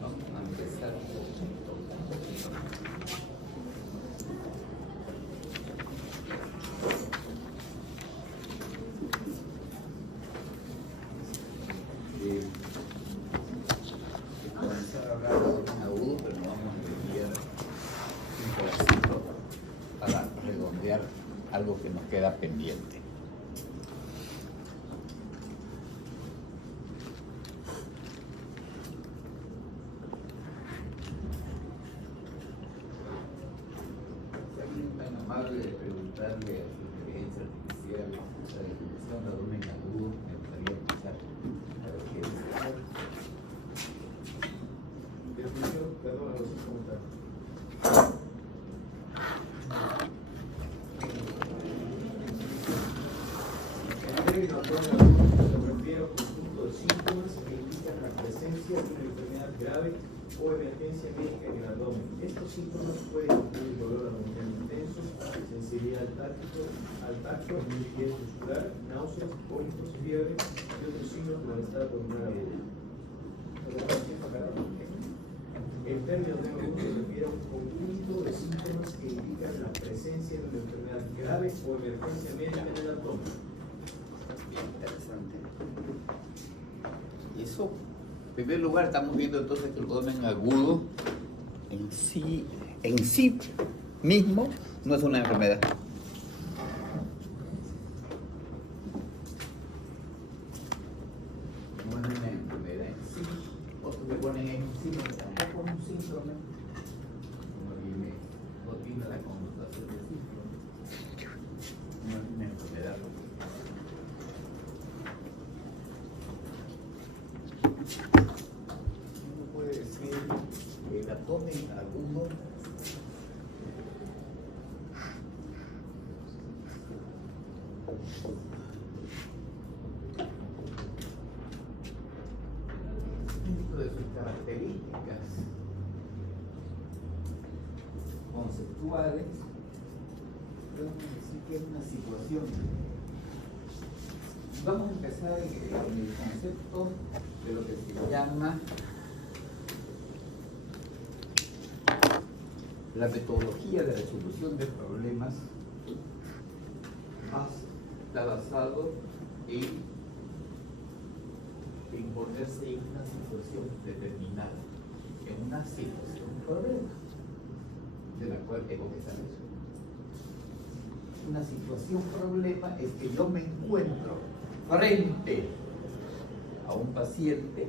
Vamos a empezar. Comenzar a hablar de orden agudo, pero no vamos a elegir un pedacito para redondear algo que nos queda pendiente. De preguntarle a su inteligencia artificial la definición de orden agudo, me gustaría pensar a ver qué dice. Definición, perdón, a los 5 comentarios. El término orden agudo se refiere a un conjunto de síntomas que indican la presencia de una enfermedad grave o emergencia médica en el abdomen. Estos síntomas pueden incluir dolor abdominal intenso, sensibilidad al tacto, rigidez muscular, náuseas, vómitos, fiebre y otros signos de malestar abdominal agudo. El término orden agudo se refiere a un conjunto de síntomas que indican la presencia de una enfermedad grave o emergencia médica en el abdomen. Bien interesante. Y eso, en primer lugar, estamos viendo entonces que el orden agudo en sí mismo no es una enfermedad. No es una enfermedad en sí. Otros le ponen en sí, pero tampoco es un síndrome. Como no tiene la connotación de síndrome. No es una enfermedad. Uno puede decir que el abdomen agudo de sus características conceptuales, podemos decir que es una situación. Vamos a empezar en el concepto de lo que se llama la metodología de resolución de problemas. Está basado en ponerse en una situación determinada, en una situación problema, de la cual tengo que saber. Una situación problema es que yo me encuentro frente a un paciente,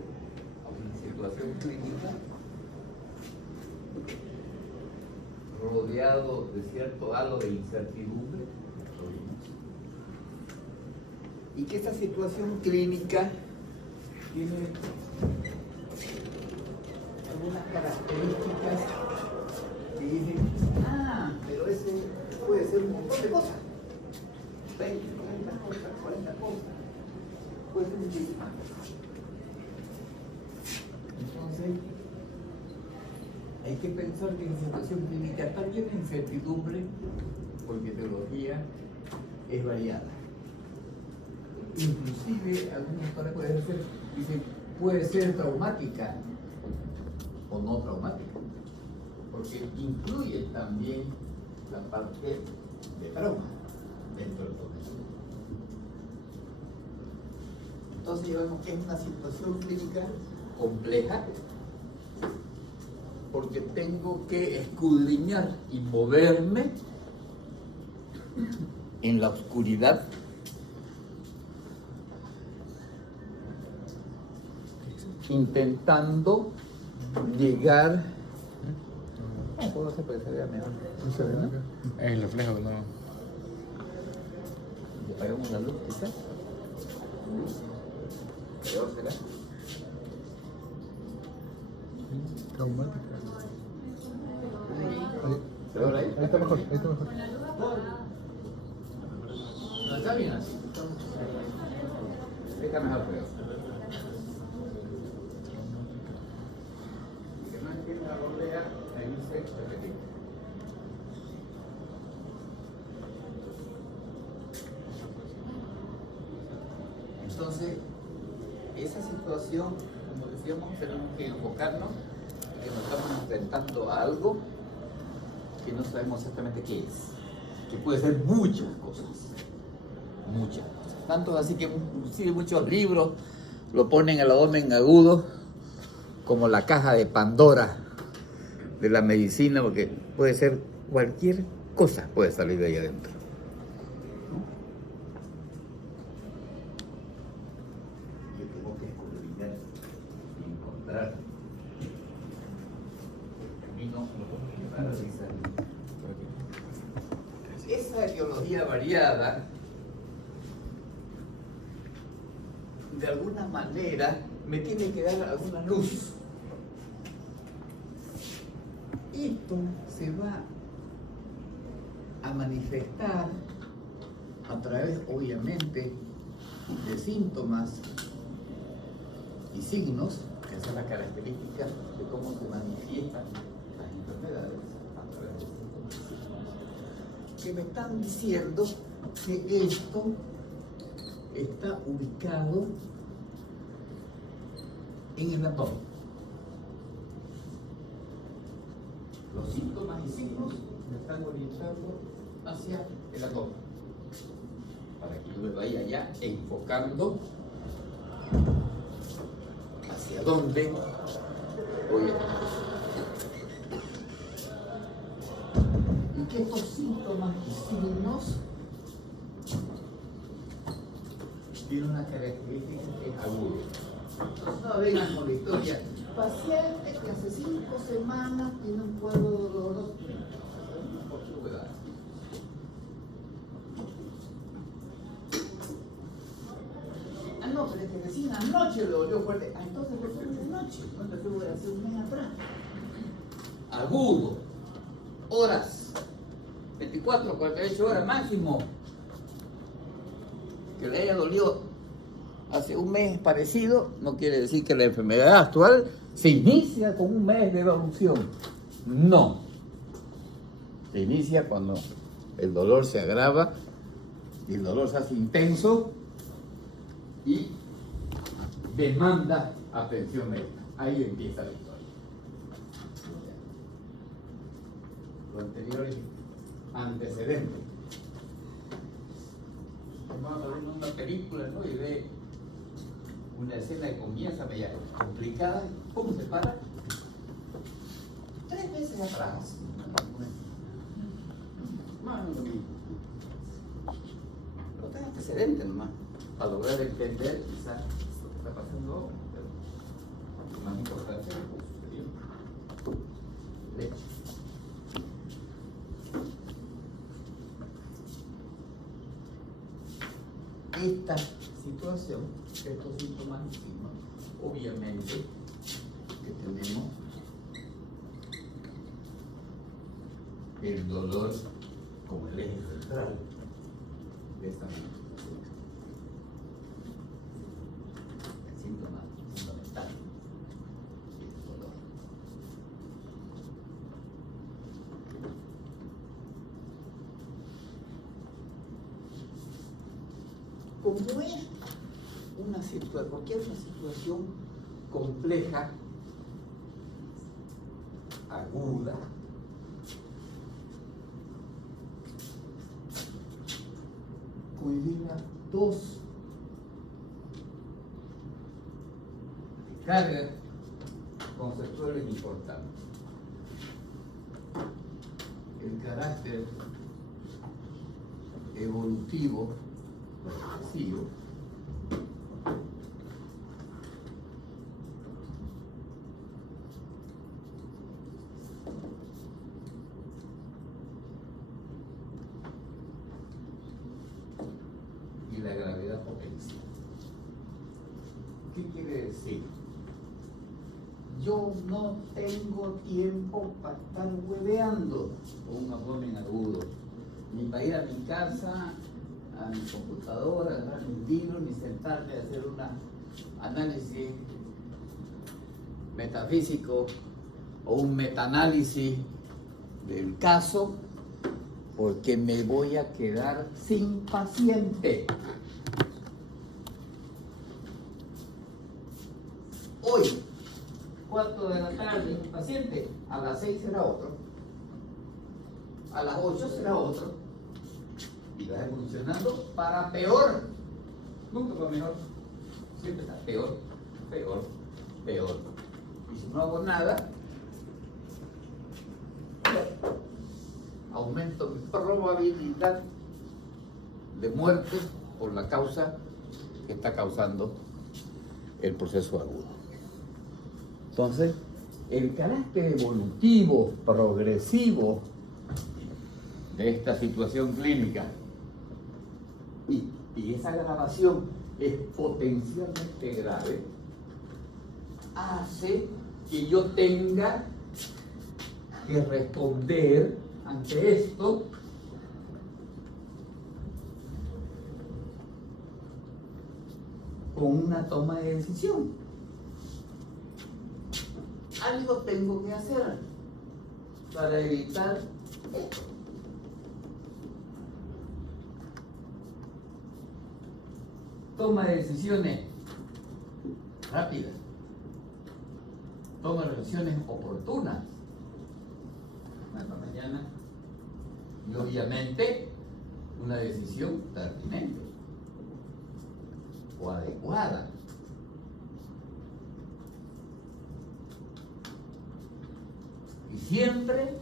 a una situación clínica, rodeado de cierto halo de incertidumbre, y que esta situación clínica tiene algunas características que dicen, pero ese puede ser un montón de cosas, 20, 30 cosas, 40 cosas, puede ser muchísimas cosas. Entonces, hay que pensar que la situación clínica está llena de incertidumbre, porque etiología es variada. Inclusive algunos autores puede ser traumática o no traumática, porque incluye también la parte de trauma dentro del proceso. Entonces llevamos que es una situación clínica compleja, porque tengo que escudriñar y moverme en la oscuridad intentando llegar. ¿Puedo hacer para que se vea mejor? ¿No se ve, no? El reflejo, no. ¿Le apagamos la luz, quizás? ¿Peor será? Traumática. ¿Peor ahí? Ahí está mejor, ahí está mejor. No, está bien así. Está mejor, creo. Que no entienda la rodea, ahí dice repetir. Entonces, esa situación situación, como decíamos, tenemos que enfocarnos que nos estamos enfrentando a algo que no sabemos exactamente qué es, que puede ser muchas cosas, tanto así que inclusive muchos libros lo ponen el abdomen agudo como la caja de Pandora de la medicina, porque puede ser cualquier cosa, puede salir de ahí adentro. Yo tengo que escudriñar y encontrar el camino para realizar. Esa ideología variada, de alguna manera, me tiene que dar alguna luz. Esto se va a manifestar a través, obviamente, de síntomas y signos, que son las características de cómo se manifiestan las enfermedades a través de síntomas y signos, que me están diciendo que esto está ubicado en el abdomen. Los síntomas y signos me están orientando hacia el abdomen, para que yo me vaya ya enfocando hacia dónde voy a ir. Y que estos síntomas y signos tienen una característica que es agudo. Entonces no vengan con la historia. Paciente que hace 5 semanas tiene un cuadro doloroso. Ah, no, pero es que recién anoche le dolió fuerte. Ah, entonces fue de noche. No te tuvo de hace un mes atrás. Agudo. Horas. 24, 48 horas máximo. Que le haya dolido hace un mes parecido, no quiere decir que la enfermedad actual se inicia con un mes de evolución. No. Se inicia cuando el dolor se agrava y el dolor se hace intenso y demanda atención médica. Ahí empieza la historia. Lo anterior es antecedente. Vamos a ver una película, ¿no? Y ve una escena que comienza media complicada, ¿cómo se para? 3 veces atrás. No tengo antecedentes nomás, para lograr entender quizás lo que está pasando ahora, pero lo más importante es lo sucedió. Leche. Esta situación, estos síntomas y signos, obviamente que tenemos el dolor como el eje central de esta manifestación. El síntoma fundamental es el dolor. Como es una situación, porque es una situación compleja, aguda, conlleva 2 cargas conceptuales importantes. El carácter evolutivo progresivo y la gravedad potencial. ¿Qué quiere decir? Yo no tengo tiempo para estar hueveando con un abdomen agudo, ni para ir a mi casa, a mi computadora, a agarrar mis libros, ni sentarme a hacer un análisis metafísico o un metaanálisis del caso, porque me voy a quedar sin paciente. hoy, 4 de la tarde, un paciente, a las 6 será otro, a las 8 será otro, y vas evolucionando para peor, nunca para mejor, siempre está peor, peor, peor. Y si no hago nada, aumento mi probabilidad de muerte por la causa que está causando el proceso agudo. Entonces, el carácter evolutivo, progresivo de esta situación clínica y esa agravación es potencialmente grave, hace que yo tenga que responder ante esto con una toma de decisión. Algo tengo que hacer para evitar esto. Toma de decisiones rápidas. Toma de decisiones oportunas. Esta mañana. Y obviamente una decisión pertinente o adecuada. Y siempre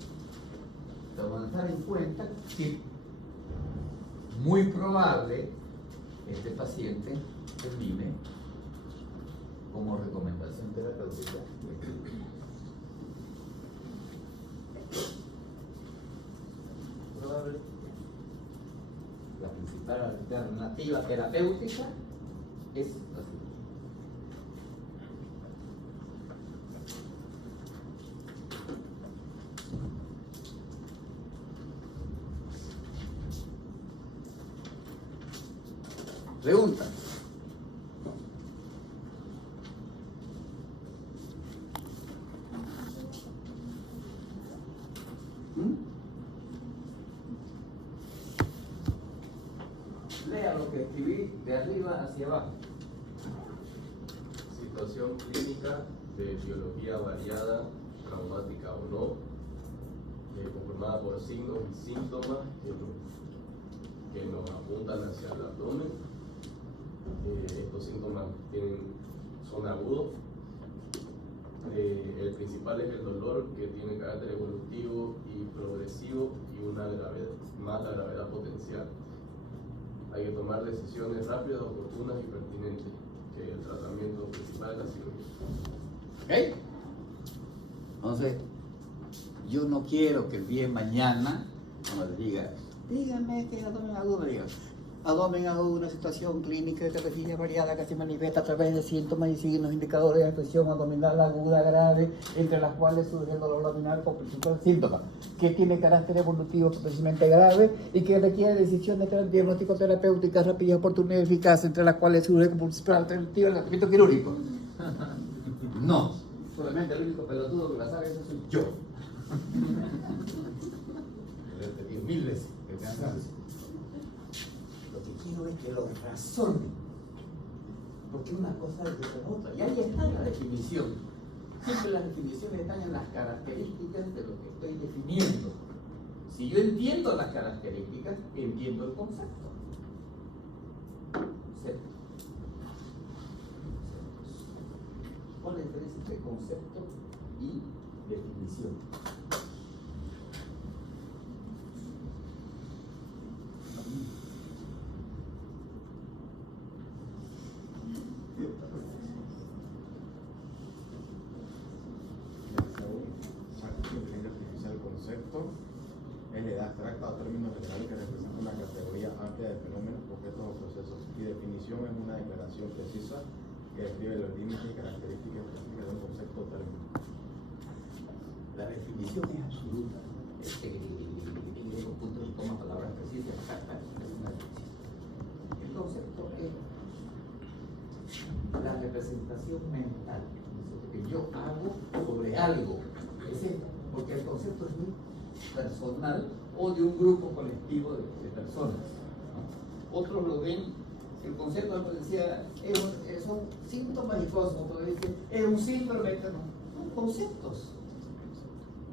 vamos a tener en cuenta que muy probable este paciente termine como recomendación terapéutica. Probable. La principal alternativa terapéutica es así. Pregunta. Lea lo que escribí de arriba hacia abajo. Situación clínica de biología variada, traumática o no, conformada por signos y síntomas que nos apuntan hacia el abdomen. Estos síntomas son agudos. El principal es el dolor, que tiene carácter evolutivo y progresivo y más la gravedad potencial. Hay que tomar decisiones rápidas, oportunas y pertinentes, que el tratamiento principal es la cirugía. ¿Ok? Entonces, yo no quiero que el día de mañana, cuando le diga, dígame que abdomen agudo, me diga, abdomen agudo, una situación clínica de biología variada que se manifiesta a través de síntomas y signos indicadores de expresión abdominal aguda grave, entre las cuales surge el dolor abdominal con principal síntoma, que tiene carácter evolutivo potencialmente grave y que requiere decisiones diagnóstico terapéuticas rápidas, oportunas y eficaces, entre las cuales surge como principal alternativa el tratamiento quirúrgico. No, solamente el único pelotudo que la sabe eso soy yo. Lo he repetido 1000 veces, que te cansancio. Lo que quiero es que lo razonen, porque una cosa es la otra, y ahí está la definición. Siempre las definiciones están en las características de lo que estoy definiendo. Si yo entiendo las características, entiendo el concepto. Concepto. ¿Cuál es la diferencia entre concepto y definición? El concepto es la idea abstracta o términos generales que representan una categoría amplia de fenómenos, objetos o procesos. Y definición es una declaración precisa que describe los límites y características específicas de un concepto o término. La definición es absoluta. En griego punto toma palabras precisas, exactas, es una definición. El concepto es la representación mental que yo hago sobre algo. Es esto, porque el concepto es muy personal o de un grupo colectivo de personas, ¿no? Otros lo ven El concepto de decía, son síntomas y cosas, otros dicen, es un síndrome, son conceptos.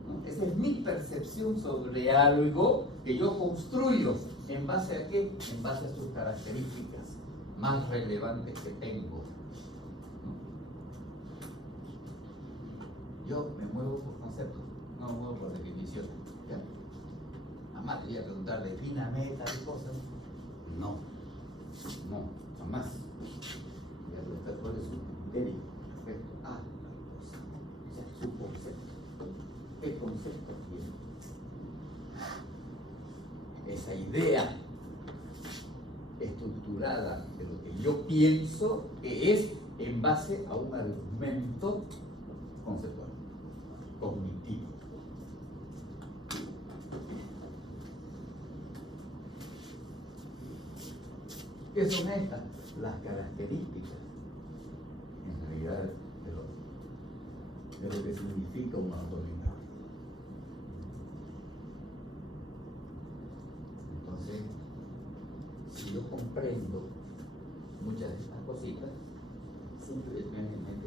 ¿No? Esa es mi percepción sobre algo que yo construyo. ¿En base a qué? En base a sus características más relevantes que tengo. Yo me muevo por conceptos, no me muevo por definiciones. ¿Ya? Jamás te voy a preguntar, defíname tal cosa. No, jamás. Voy a preguntar cuál es su criterio respecto a la cosa. O sea, su concepto. ¿Qué concepto tiene? Esa idea estructurada de lo que yo pienso que es en base a un argumento conceptual, cognitivo. ¿Qué son estas? Las características, en realidad, de lo que significa un autolimitario. Entonces, si yo comprendo muchas de estas cositas, siempre voy a tener en mente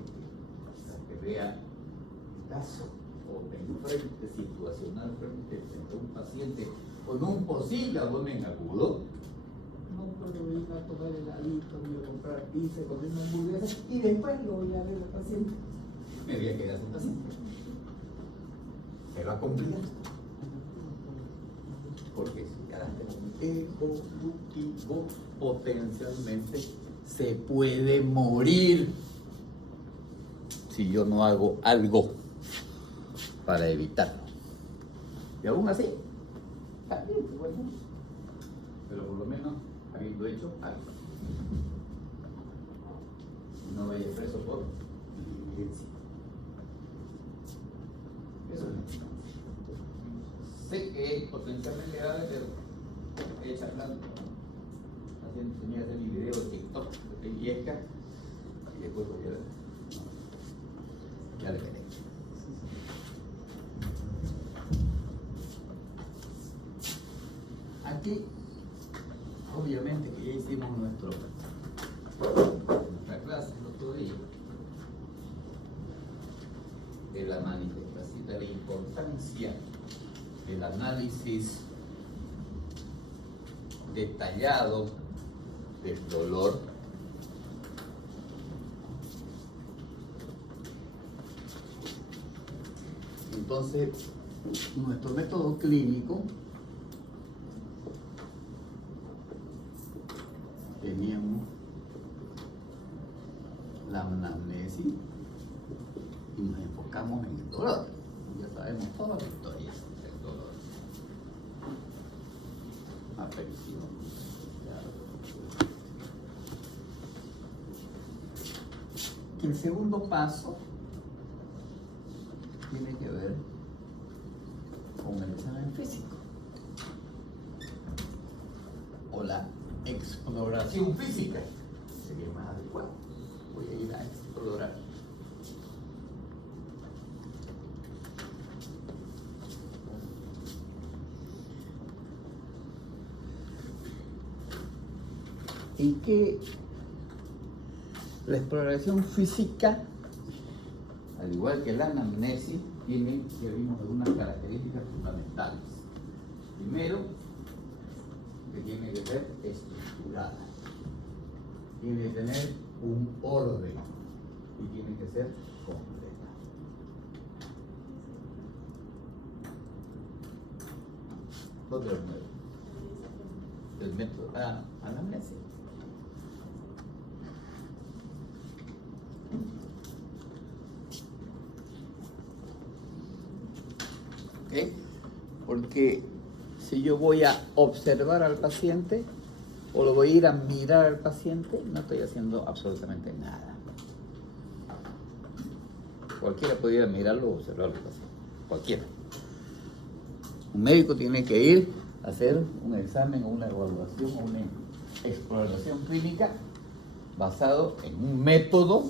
que vea el caso o me enfrente situacionalmente frente a un paciente con un posible abdomen agudo, no puedo ir a tomar el heladito, voy a comprar 15 con una hamburguesa y después lo voy a ver al paciente. Me voy a quedar sin paciente. Se va a complicar. Porque si carácter evolutivo potencialmente se puede morir si yo no hago algo para evitarlo. Y aún así, también se puede morir. Pero por lo menos habiendo hecho algo. No vaya preso por negligencia. Eso es negligencia. Sé que es potencialmente grave, pero estoy charlando. Tenía que hacer mi video de TikTok, de Yesca, y después voy a ver. Ya le veré. Aquí, obviamente que ya hicimos nuestra clase el otro día de la manifestación, de la importancia del análisis detallado del dolor. Entonces, nuestro método clínico teníamos la anamnesis y nos enfocamos en el dolor. Ya sabemos todas las historias del dolor. Aparición. El segundo paso tiene que ver con el examen físico o la exploración física, sería más adecuado. Voy a ir a explorar. ¿En qué? La exploración física, al igual que la anamnesis, tiene, que vimos, algunas características fundamentales. Primero, que tiene que ser estructurada, tiene que tener un orden y tiene que ser completa. ¿Dónde lo mueve? El método anamnesis. ¿Okay? Porque si yo voy a observar al paciente o lo voy a ir a mirar al paciente, no estoy haciendo absolutamente nada. Cualquiera puede ir a mirarlo o observar al paciente. Cualquiera. Un médico tiene que ir a hacer un examen o una evaluación o una exploración clínica basado en un método,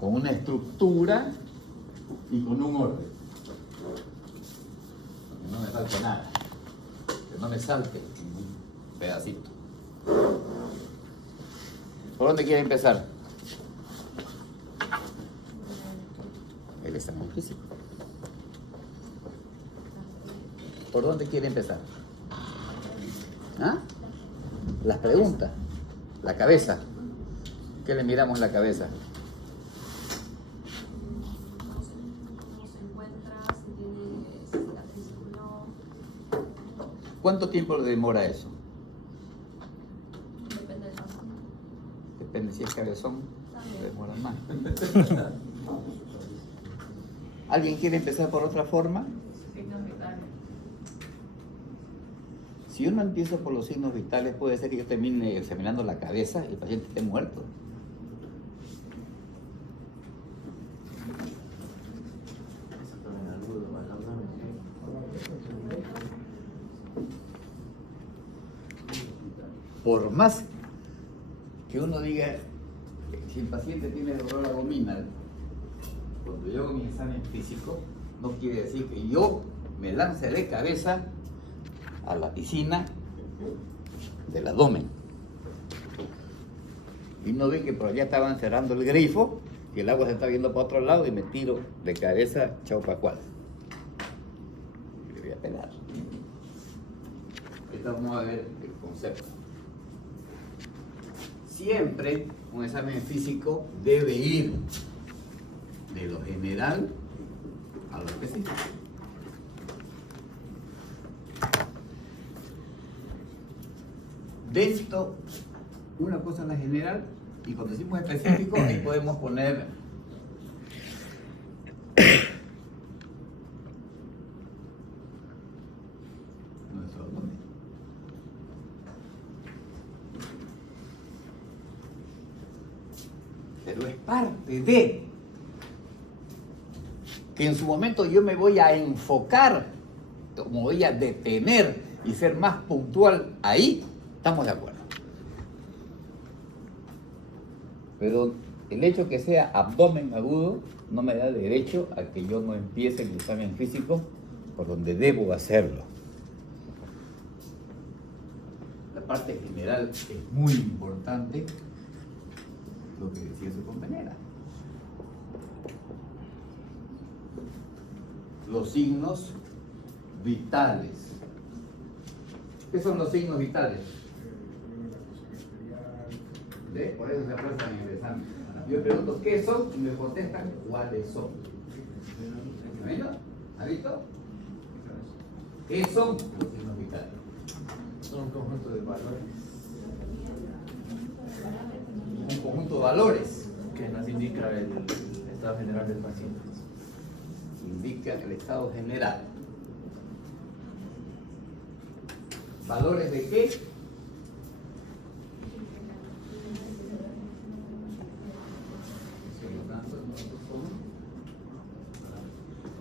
con una estructura y con un orden. Que no me falte nada, que no me salte ningún pedacito. ¿Por dónde quiere empezar? El examen físico. ¿Por dónde quiere empezar? ¿Ah? Las preguntas. La cabeza. ¿Qué le miramos en la cabeza? ¿Cuánto tiempo le demora eso? Depende del caso. Depende si es cabezón, También. demora más. ¿Alguien quiere empezar por otra forma? Signos vitales. Si yo no empiezo por los signos vitales, puede ser que yo termine examinando la cabeza y el paciente esté muerto. Por más que uno diga, si el paciente tiene dolor abdominal, cuando yo hago mi examen físico, no quiere decir que yo me lance de cabeza a la piscina del abdomen. Y no ve que por allá estaban cerrando el grifo, y el agua se está viendo para otro lado y me tiro de cabeza, chao pa' cual. Y le voy a pegar. Ahorita vamos a ver el concepto. Siempre un examen físico debe ir de lo general a lo específico. Dentro, una cosa en la general, y cuando decimos específico, ahí podemos poner nuestro abdomen. Pero es parte de que en su momento yo me voy a enfocar, como voy a detener y ser más puntual ahí, estamos de acuerdo. Pero el hecho que sea abdomen agudo no me da derecho a que yo no empiece el examen físico por donde debo hacerlo. La parte general es muy importante, lo que decía su compañera. Los signos vitales. ¿Qué son los signos vitales? ¿Ve? Por eso se aplazan en el examen. Yo pregunto qué son y me contestan cuáles son. ¿Ha visto? ¿Qué son los signos vitales? Son un conjunto de valores Un conjunto de valores. que nos indica el estado general del paciente. Indica el estado general. ¿Valores de qué?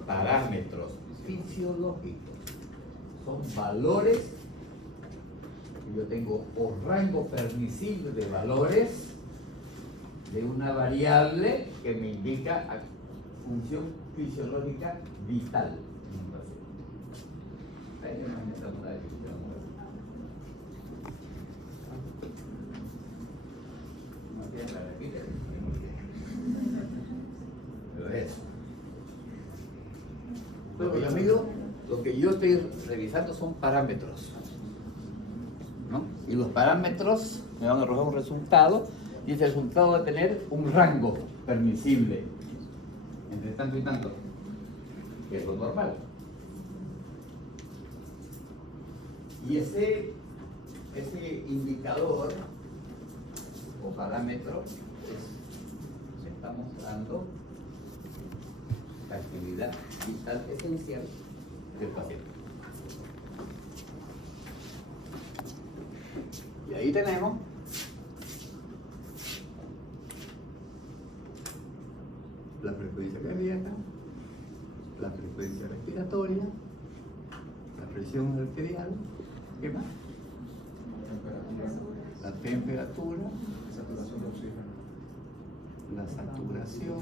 Parámetros fisiológicos. Son valores que yo tengo o rango permisible de valores de una variable que me indica función fisiológica vital en un paciente. Ahí no necesitamos la definición. No tiene la repite, pero eso. Lo que yo mido, lo que yo estoy revisando son parámetros, ¿no? Y los parámetros me van a arrojar un resultado, y ese resultado va a tener un rango permisible entre tanto y tanto, que es lo normal. Y ese indicador o parámetro me está mostrando la actividad vital esencial del paciente. Y ahí tenemos la frecuencia cardíaca, la frecuencia respiratoria, la presión arterial, ¿qué más? La temperatura, Saturación de oxígeno. la saturación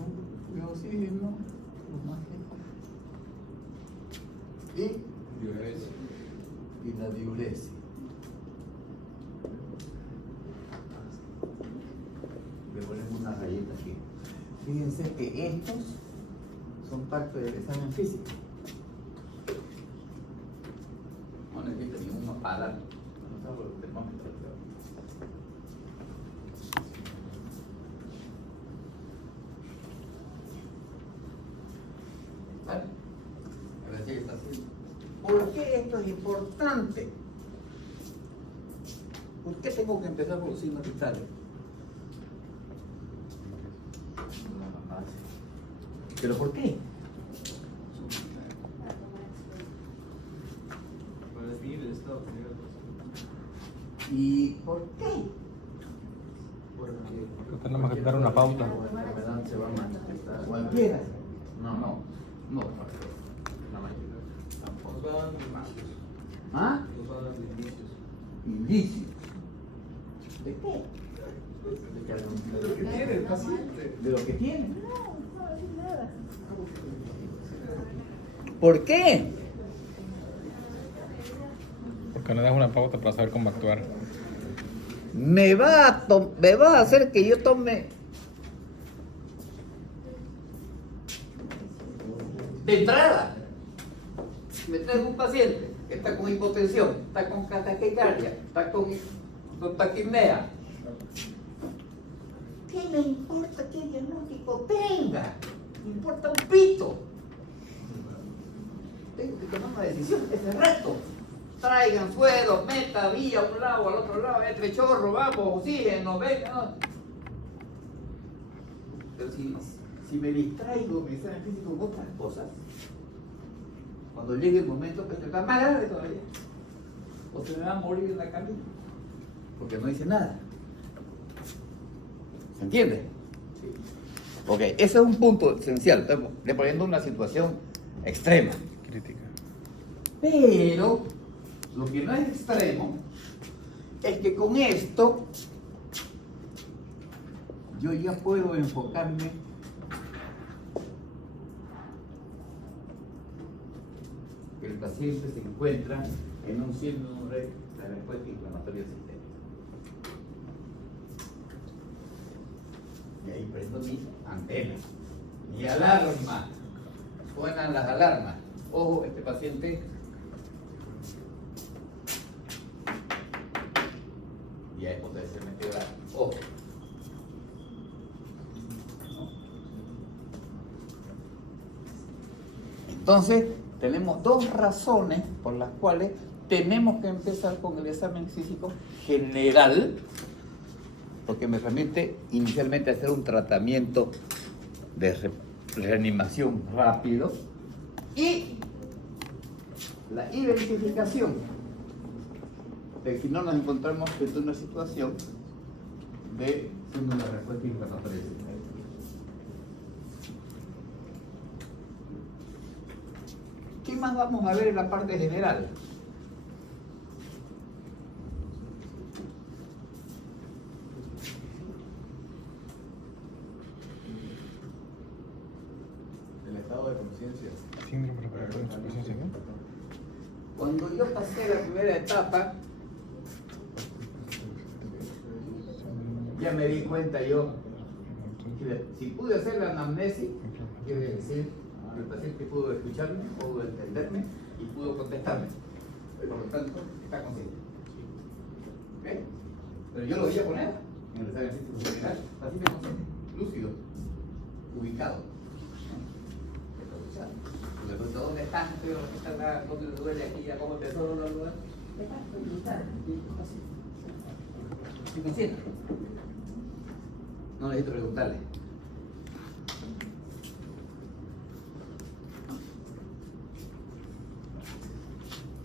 de oxígeno, y la diuresis. Fíjense que estos son parte del examen físico. No necesito ningún para. No tengo el termómetro. ¿Vale? Ahora sí está así. ¿Por qué esto es importante? ¿Por qué tengo que empezar por los signos vitales? ¿Pero por qué? Para definir el estado general. ¿Y por qué? Porque tenemos que dar una pauta. La enfermedad se va a manifestar. Cualquiera. No. La mayoría. Nos va dando indicios. ¿Ah? Nos va dando indicios. Indicios. ¿De qué? ¿Lo que tiene el paciente? De lo que tiene. ¿Por qué? Porque no das una pauta para saber cómo actuar. Me va a hacer que yo tome. De entrada, me trae un paciente que está con hipotensión, está con taquicardia, está con taquipnea. ¿Qué me importa qué diagnóstico tenga? Me importa un pito. Tengo que tomar una decisión, ese reto. Traigan suero, meta, vía, a un lado, al otro lado, entre chorro, vamos, oxígeno, venga. No. Pero si me distraigo, me examen físico con otras cosas, cuando llegue el momento, pues está más grave todavía. O se me va a morir en la camino. Porque no hice nada. ¿Se entiende? Sí. Ok, ese es un punto esencial. Estamos poniendo una situación extrema. Crítica. Pero lo que no es extremo es que con esto yo ya puedo enfocarme que el paciente se encuentra en un síndrome de la respuesta inflamatoria sistémica. Y ahí prendo mis antenas. Mi alarma. Suenan las alarmas. Ojo, este paciente. Y ahí potencialmente va. Ojo. Entonces, tenemos dos razones por las cuales tenemos que empezar con el examen físico general, porque me permite inicialmente hacer un tratamiento de reanimación rápido y la identificación de si no nos encontramos frente a una situación de síndrome de respuesta inflamatoria. ¿Qué más vamos a ver en la parte general? El estado de conciencia. Síndrome respiratorio de insuficiencia, ¿no? Cuando yo pasé la primera etapa, ya me di cuenta yo que si pude hacer la anamnesis, quiere decir que el paciente pudo escucharme, pudo entenderme y pudo contestarme. Por lo tanto, está consciente. ¿Ok? Pero yo lo voy a poner en el examen físico general, paciente consciente, lúcido, ubicado. Le pregunto, ¿dónde están? ¿Dónde le duele aquí? ¿Cómo empezó? ¿Sí consciente? No necesito preguntarle.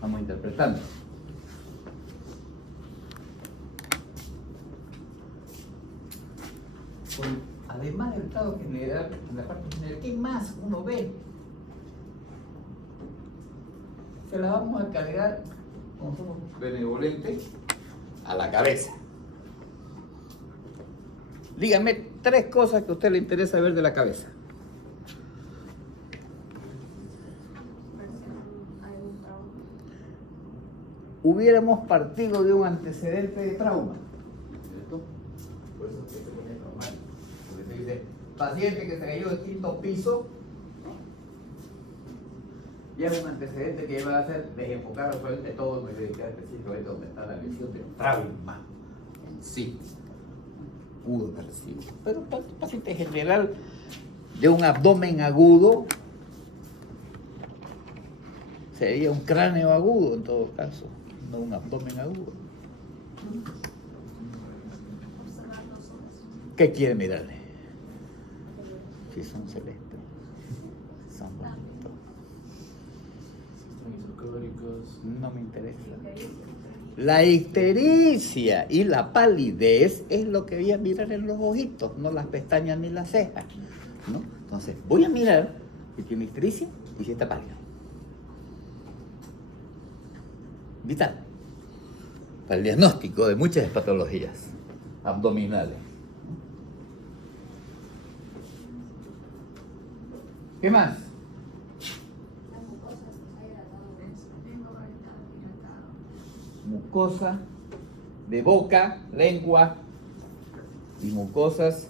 Vamos interpretando. Además del estado general, en la parte general, ¿qué más uno ve? Se la vamos a cargar, como somos benevolentes, a la cabeza. Dígame 3 cosas que a usted le interesa ver de la cabeza. Hubiéramos partido de un antecedente de trauma. ¿Cierto? Por eso es que se pone traumático. Porque te dice, paciente que se cayó del quinto piso, ya es un antecedente que va a hacer desenfocar absolutamente todo, me voy a dedicar específicamente donde está la lesión del trauma en sí, agudo percibo. Pero paciente general de un abdomen agudo sería un cráneo agudo en todo caso, no un abdomen agudo. Observar los ojos. ¿Qué quiere mirarle? Si son celestes, son bonitos. No me interesa. La ictericia y la palidez es lo que voy a mirar en los ojitos, no las pestañas ni las cejas, ¿no? Entonces, voy a mirar si tiene ictericia y si está pálido. Vital. Para el diagnóstico de muchas patologías abdominales. ¿Qué más? Mucosa de boca, lengua y mucosas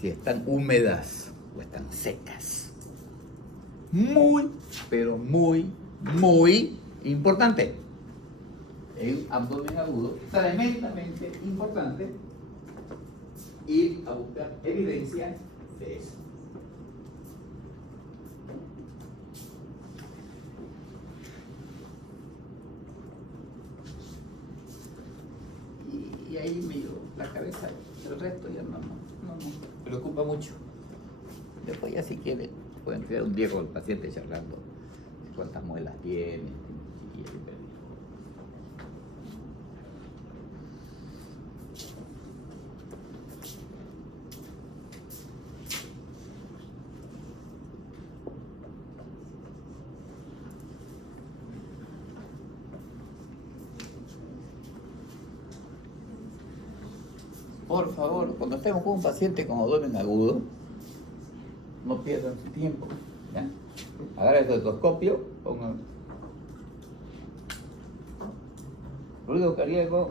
si están húmedas o están secas. Muy, pero muy, muy importante. En un abdomen agudo, tremendamente importante ir a buscar evidencia de eso. Y ahí me dio la cabeza, el resto ya no me preocupa mucho. Después ya si quieren, pueden quedar un día con el paciente charlando cuántas muelas tiene, si quieren ver. Por favor, cuando estemos con un paciente con abdomen agudo, no pierdan su tiempo. ¿Ya? Agarren el estetoscopio, pongan ruido cardíaco,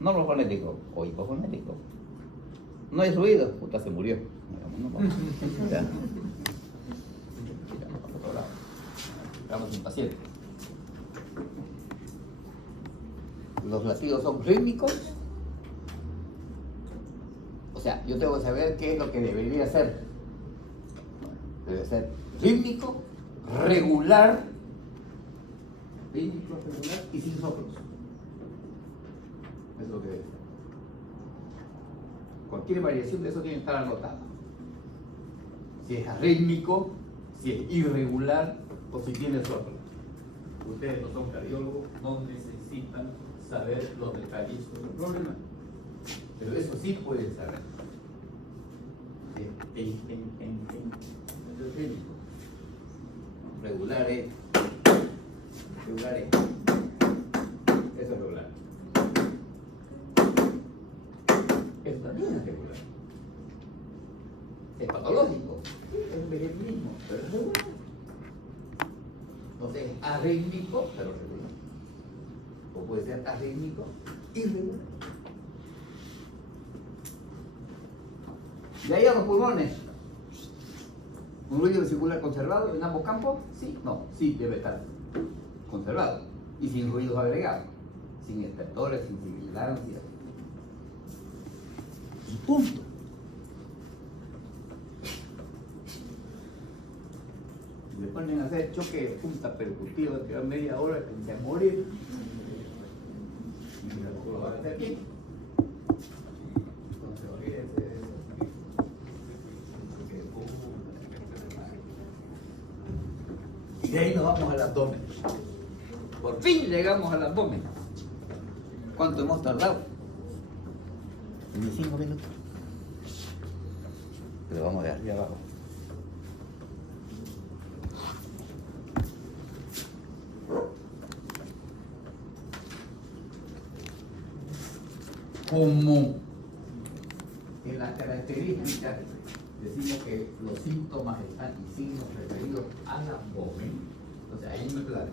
no fonético o hipofonético. No hay ruido, puta, se murió. ¿Ya? Vamos un paciente. Los latidos son rítmicos. O sea, yo tengo que saber qué es lo que debería ser. Debe ser rítmico, regular y sin soplos. Eso es lo que debe ser. Cualquier variación de eso tiene que estar anotado. Si es arrítmico, si es irregular o si tiene soplos. Ustedes no son cardiólogos, no necesitan saber los detalles del problema. Pero eso sí pueden saber. Regulares. Eso es regular. Eso también es regular. Es patológico. Es un vegetalismo, pero es regular. Entonces es arrítmico, pero regular. O puede ser arrítmico, irregular. De ahí a los pulmones. ¿Un ruido vesicular conservado en ambos campos? Sí, no, sí debe estar conservado. Y sin ruidos agregados, sin estertores, sin sibilancias. Y punto. Le ponen a hacer choque de punta percutiva de media hora, que se a morir. Y luego lo van a hacer aquí. Entonces, olvídense de eso. Y de ahí nos vamos al abdomen. Por fin llegamos al abdomen. ¿Cuánto hemos tardado? 25 minutos. Pero vamos de arriba abajo. Como en las características decimos que los síntomas están y signos referidos al abdomen, entonces ahí me plano.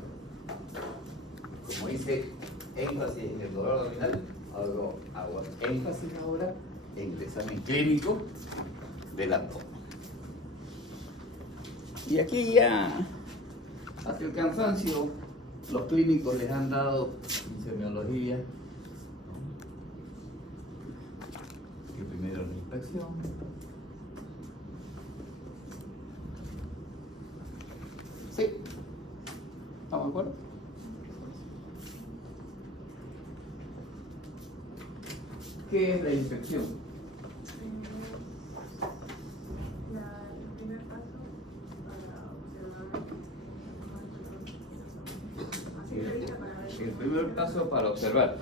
Como dice énfasis en el dolor abdominal, hago énfasis ahora en el examen clínico del abdomen. Y aquí ya, hasta el cansancio, los clínicos les han dado en semiología, ¿no? Que primero la inspección, ¿sí? ¿Estamos de acuerdo? ¿Qué es la inspección? El primer paso para observar así lo dice para ver. El primer paso para observar.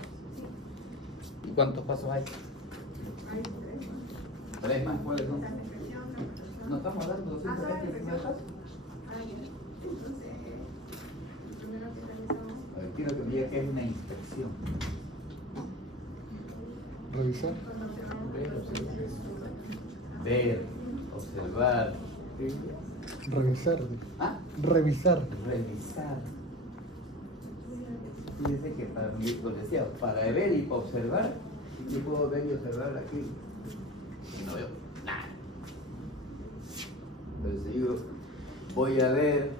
¿Y cuántos pasos hay? Hay tres más. ¿Tres más? ¿Cuáles son? La inspección, la protección. No estamos hablando de Ah, solo la el primer inspección. paso. Ah, ya. Entonces, lo primero que realizamos A ver, quiero que me diga qué es una inspección. Revisar. cuando observamos Ver, observar, Revisar. ¿ah? Revisar. Revisar. Fíjense que para mí, pues decía, para ver y para observar, yo puedo ver y observar aquí y no veo nada. Pero si yo voy a ver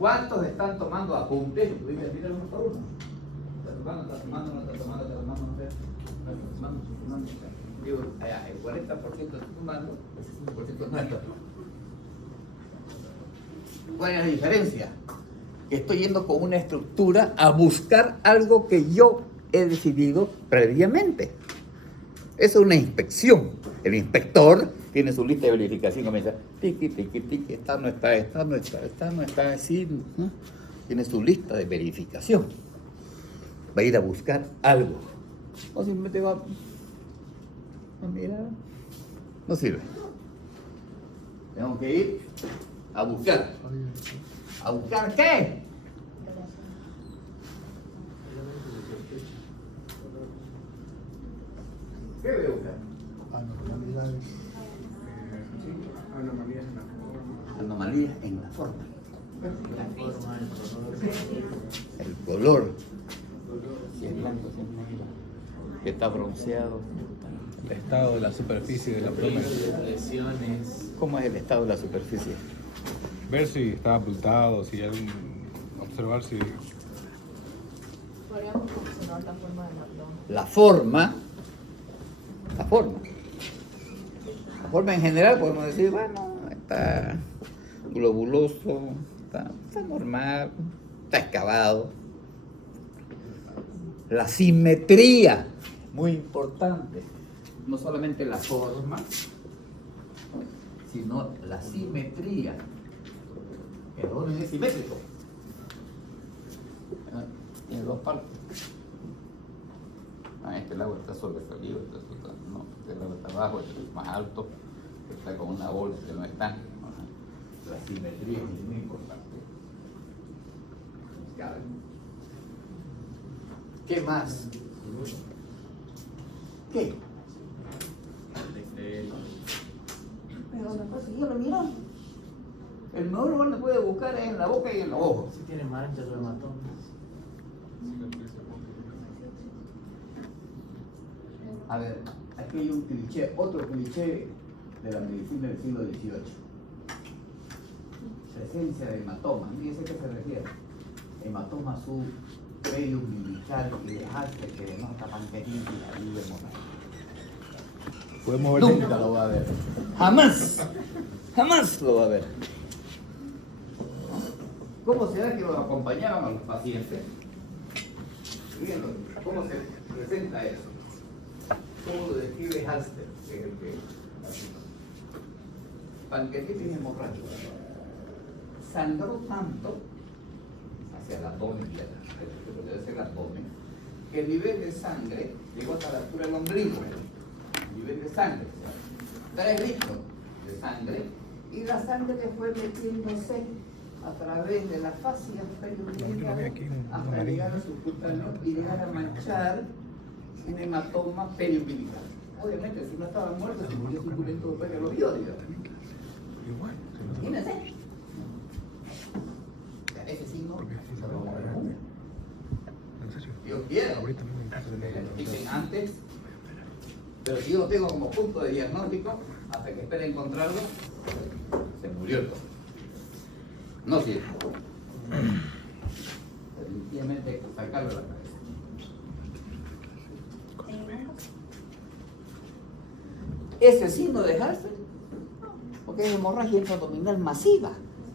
cuántos están tomando apuntes, voy a mirar uno por uno. Está tomando, no está tomando, no sé. No está tomando. Digo, el 40% está tomando, el 60% no está tomando. ¿Cuál es la diferencia? Que estoy yendo con una estructura a buscar algo que yo he decidido previamente. Eso es una inspección. El inspector tiene su lista de verificación y comienza, tiqui, tiqui, tiqui, esta no está, así, ¿no? Tiene su lista de verificación. Va a ir a buscar algo. O simplemente va a mirar. No sirve. Tengo que ir a buscar. ¿A buscar qué? ¿Qué voy a buscar? Anormalidades. Anomalías en la forma. El color. Si es blanco, si es negro. Si está bronceado. El estado de la superficie del abdomen. Lesiones. ¿Cómo es el estado de la superficie? Ver si está abultado, si hay observar si Podríamos observar la forma del abdomen. La forma. La forma en general podemos decir, bueno, está globuloso, está normal, está excavado. La simetría, muy importante. No solamente la forma, sino la simetría. El orden es simétrico. Tiene dos partes. Este lago está sobresalido, no, este lago está abajo, este es más alto, está con una bola, este no está. La simetría es muy importante. ¿Qué más? ¿Qué? Pero después si yo lo miro, el mejor lugar donde puede buscar es en la boca y en los ojos. Si tiene manchas o hematomas. A ver, aquí hay un cliché, otro cliché de la medicina del siglo XVIII. Presencia de hematomas. Fíjense a qué se refiere. Hematoma subperio umbilical y dejaste que denota pancreatitis y la vida hemorrágica. podemos ver Nunca lo va a ver. Jamás lo va a ver. ¿Cómo será que lo acompañaban a los pacientes? Viendo cómo se presenta eso. ¿Cómo lo describe Halster? Que es el que... Pancreatitis hemorrágica. Sangró tanto hacia el abdomen, que debe ser el abdomen, que el nivel de sangre llegó hasta la altura del ombligo. El nivel de sangre, 3 litros de sangre, y la sangre fue metiéndose a través de la fascia periumbilical hasta llegar a subcutáneo y llegar a manchar un hematoma periumbilical. Obviamente, si no estaba muerto, se murió suculento después que lo vio, digamos. Imagínense. Ese signo se lo común. Yo quiero que lo identifiquen antes, pero si yo lo tengo como punto de diagnóstico, hasta hasta que espera encontrarlo, se murió el tórax. No sirve. Definitivamente hay que sacarlo de la cabeza. Ese signo de Halsted, porque es hemorragia intraabdominal masiva.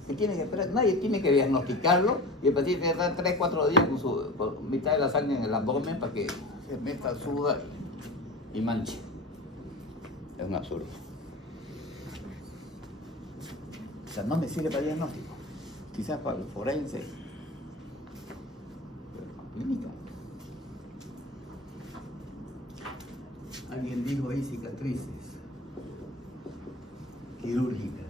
Que tiene que esperar, nadie tiene que diagnosticarlo y el paciente tiene que estar 3-4 días con mitad de la sangre en el abdomen para que se meta, suda y manche. Es un absurdo. O sea, no me sirve para diagnóstico. Quizás para el forense. Pero para clínica. Alguien dijo ahí cicatrices quirúrgicas.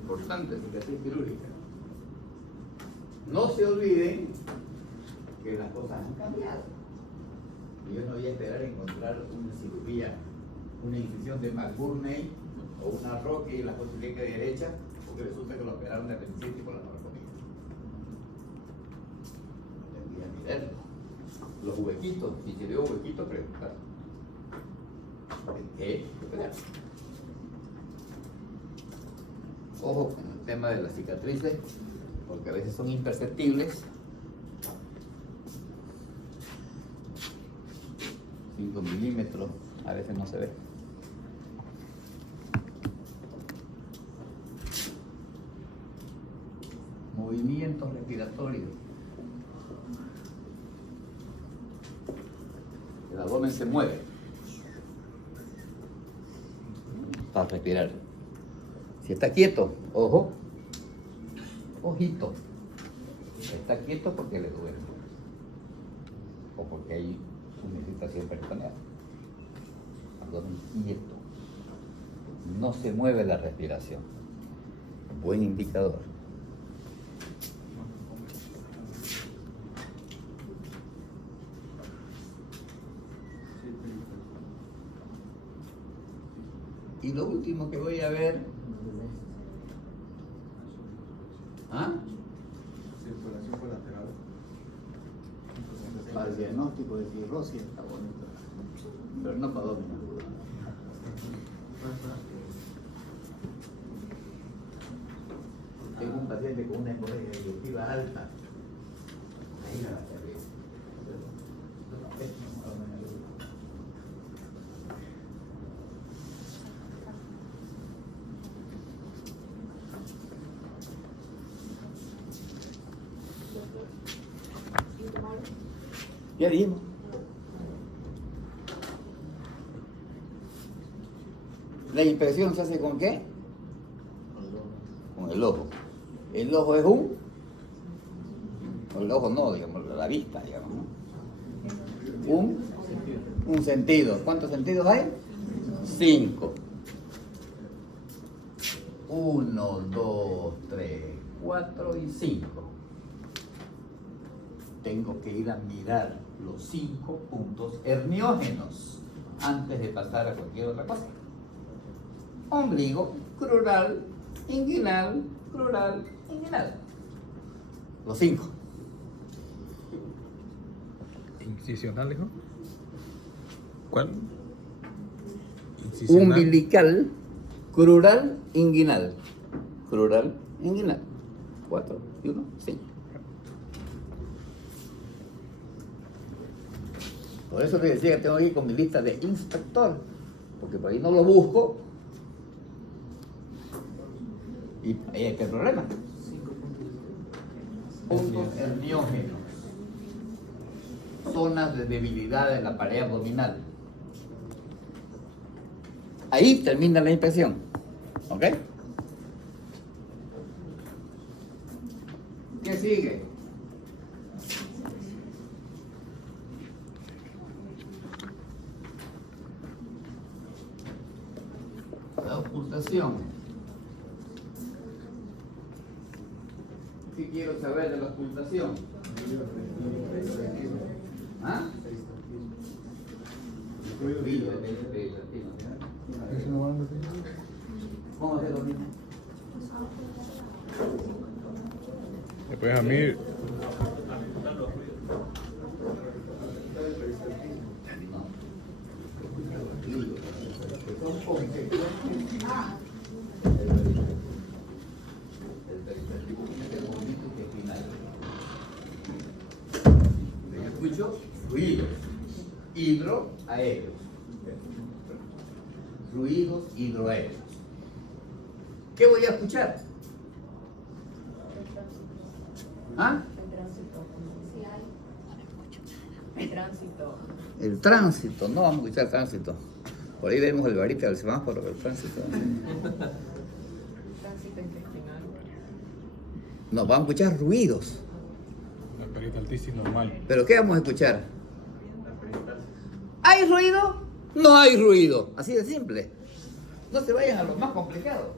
Importante, cicatriz quirúrgica. No se olviden que las cosas han cambiado. Y yo no voy a esperar encontrar una cirugía, una incisión de McBurney o una Rocky en la costilla derecha, porque resulta que lo operaron de apendicitis por la norcomida. Tendría que verlo. Los huequitos, si se dio huequitos, preguntar. ¿Qué? Ojo con el tema de las cicatrices, porque a veces son imperceptibles. 5 milímetros, a veces no se ve. Movimientos respiratorios. El abdomen se mueve para respirar. Si está quieto, ojo, ojito. Está quieto porque le duele o porque hay una excitación peritoneal. Abdomen quieto. No se mueve la respiración. Buen indicador. Y lo último que voy a ver. ¿Ah? Circulación colateral. Para el diagnóstico de cirrosis está bonito, pero no para abdomen. Tengo un paciente con una hemorragia digestiva alta. Ahí la batería. Ya dijimos. ¿La inspección se hace con qué? Con el ojo. El ojo es el ojo no, digamos, la vista, digamos, ¿no? Un sentido. ¿Cuántos sentidos hay? 5. 1, 2, 3, 4 y 5. Tengo que ir a mirar los 5 puntos herniógenos antes de pasar a cualquier otra cosa. Ombligo, crural, inguinal, crural, inguinal. Los 5. ¿Incisional, hijo? ¿Cuál? Incisional. Umbilical, crural, inguinal. Crural, inguinal. 4 y 1, 5. Por eso te decía que tengo que ir con mi lista de inspector, porque por ahí no lo busco y ahí hay que problema. Puntos herniógenos, zonas de debilidad de la pared abdominal. Ahí termina la inspección, ¿ok? ¿Qué sigue? La ocultación. ¿Qué quiero saber de la ocultación? ¿Ah? ¿Cómo se domina? Después a mí, No. son consecuentes. El periferio tiene que bonito que final. Yo escucho ruidos hidroaéreos. Ruidos hidroaéreos. ¿Qué voy a escuchar? ¿Ah? El tránsito. Sí, hay. El tránsito. El tránsito, no vamos a escuchar tránsito. Por ahí vemos el varita del semáforo, pero el tránsito. Tránsito intestinal. No, vamos a escuchar ruidos. La peritalitis normal. ¿Pero qué vamos a escuchar? ¿Hay ruido? No hay ruido. Así de simple. No se vayan a lo más complicado.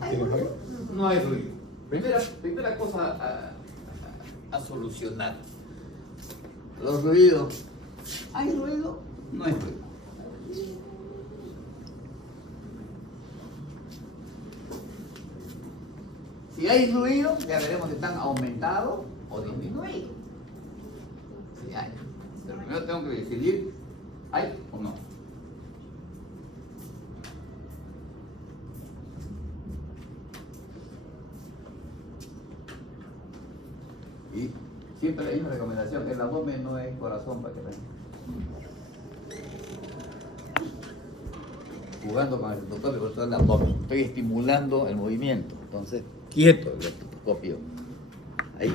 ¿Hay ruido? No hay ruido. Primera cosa a solucionar. Los ruidos. ¿Hay ruido? No hay ruido. Si hay ruido, ya veremos si están aumentados o disminuidos. Si hay. Pero primero tengo que decidir, ¿hay o no? Y siempre hay una recomendación, el abdomen no es corazón para que vean. Jugando con el estetoscopio, por todo el abdomen. Estoy estimulando el movimiento. Entonces, quieto el estetoscopio. Ahí.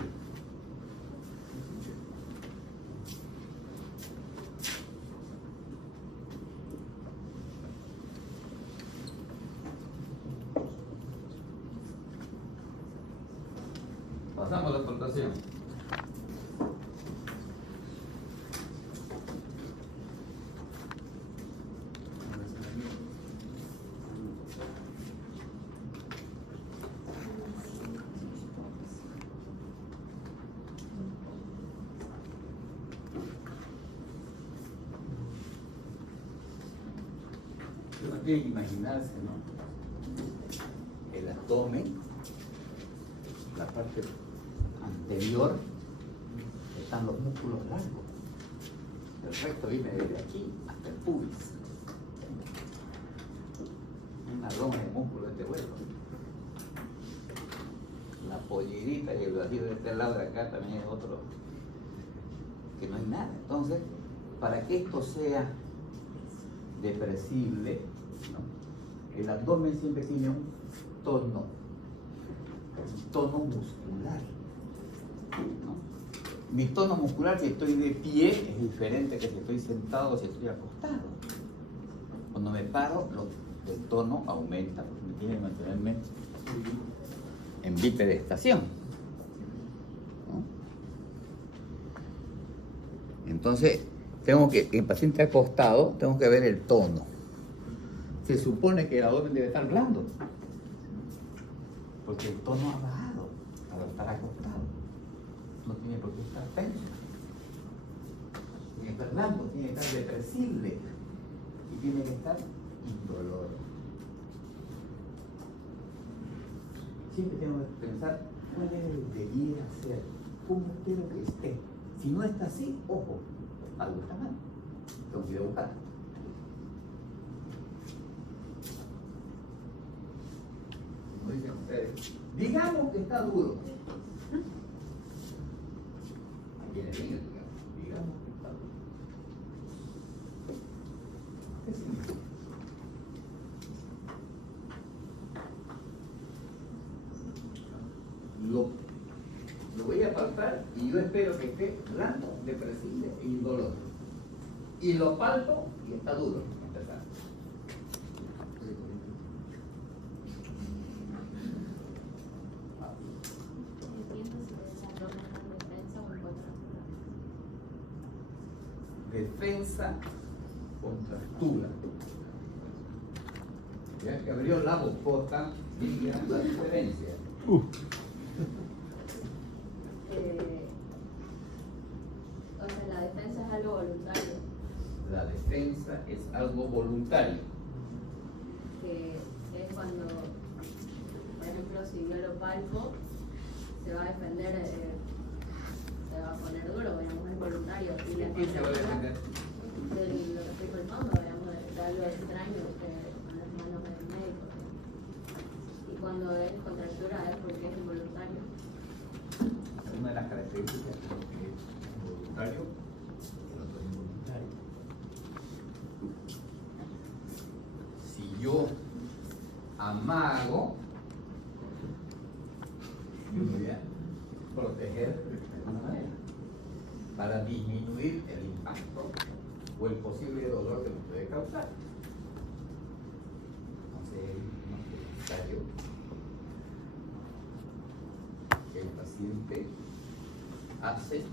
Pasamos a la explotación. Uno tiene que imaginarse, ¿no? El abdomen, la parte anterior, están los músculos largos. El resto viene desde aquí hasta el pubis. Una loma de músculo de este vuelo. La pollerita y el vacío de este lado de acá también es otro, que no hay nada. Entonces, para que esto sea depresible, ¿no? El abdomen siempre tiene un tono muscular, ¿no? Mi tono muscular, si estoy de pie, es diferente que si estoy sentado o si estoy acostado. Cuando me paro, el tono aumenta, porque me tiene que mantenerme en bipedestación, ¿no? Entonces, el paciente acostado, tengo que ver el tono. Se supone que el abdomen debe estar blando, porque el tono ha bajado al estar acostado. No tiene por qué estar tenso. Tiene que estar blando, tiene que estar depresible y tiene que estar indoloro. Siempre tengo que pensar cuál es el que debiera ser, cómo quiero que esté. Si no está así, ojo, algo está mal. Tengo que ir a buscar. Como dicen ustedes, digamos que está duro. Ahí viene bien, digamos que está duro. ¿Qué significa? Lo voy a palpar y yo espero que esté blando, depresible e indoloro. Y lo palpo y está duro. Empezar. Defensa contractura. Ya que abrió la bocota, mira la diferencia. O sea, la defensa es algo voluntario, La defensa es algo voluntario. que es cuando, por ejemplo, si yo lo palpo, se va a defender, se va a poner duro, digamos, es voluntario. Y la ¿Quién se va a defender? de lo que estoy palpando, digamos, de algo extraño con las manos del médico. Y cuando es contractura es porque es involuntario. Una de las características es que es voluntario y el otro es involuntario. Si yo amago, yo voy a proteger de alguna manera para disminuir el impacto o el posible dolor que me puede causar. Entonces es necesario que el paciente hace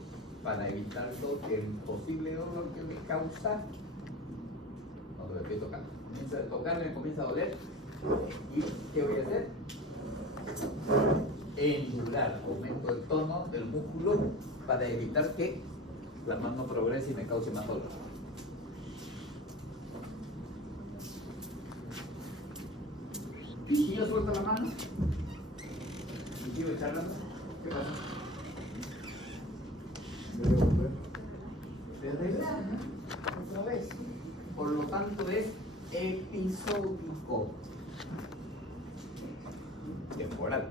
para evitar el posible dolor que me causa cuando le estoy tocando. Comienza a tocar, me comienza a doler. ¿Y qué voy a hacer? Endurar, aumento el tono del músculo para evitar que la mano progrese y me cause más dolor. ¿Y si yo suelto la mano? ¿Y quiero echar la mano? ¿Qué pasa? Desreglar, ¿no? Otra vez. Por lo tanto es episódico. Temporal.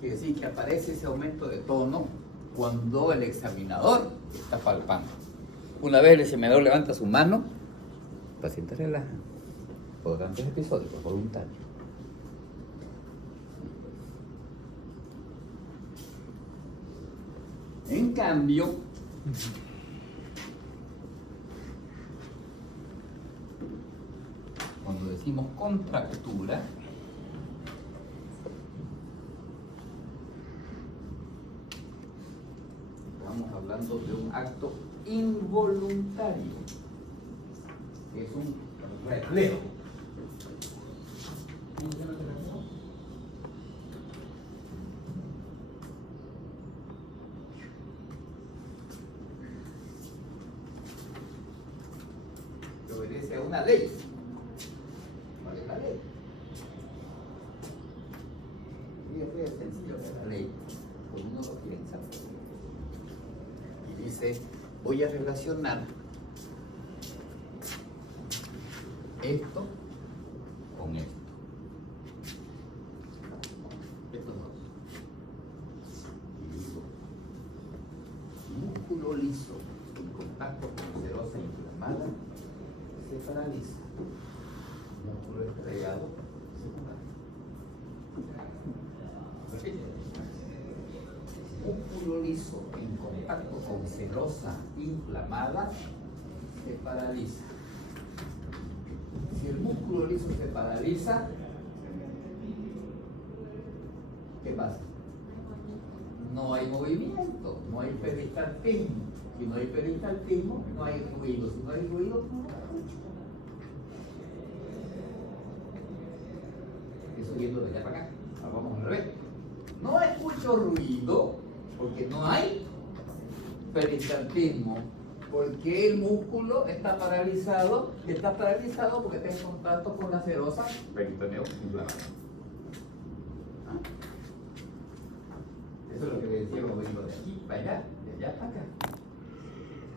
Quiere decir que aparece ese aumento de tono cuando el examinador está palpando. Una vez el examinador levanta su mano, el paciente relaja. Por lo tanto es episódico, voluntario. En cambio, cuando decimos contractura, estamos hablando de un acto involuntario, que es un reflejo. ¿Cómo se llama ese reflejo? Que obedece a una ley. ¿Cuál es la ley? Y es sencillo que la ley, pues uno lo piensa. Y dice, voy a relacionar esto con esto. Estos dos. Y digo, músculo liso en contacto con serosa inflamada se paraliza. Músculo estrellado se paraliza. Músculo liso en contacto con serosa inflamada se paraliza. Si el músculo liso se paraliza, ¿qué pasa? No hay movimiento, no hay peristaltismo. Si no hay peristaltismo, no hay ruido. Si no hay ruido, no hay escucho. Estoy subiendo de allá para acá. Ahora vamos al revés. No escucho ruido porque no hay peristaltismo. Porque el músculo está paralizado y está paralizado porque está en contacto con la serosa peritoneo inflamada. ¿Ah? Eso es lo que le decía cuando vengo de aquí para allá, de allá para acá.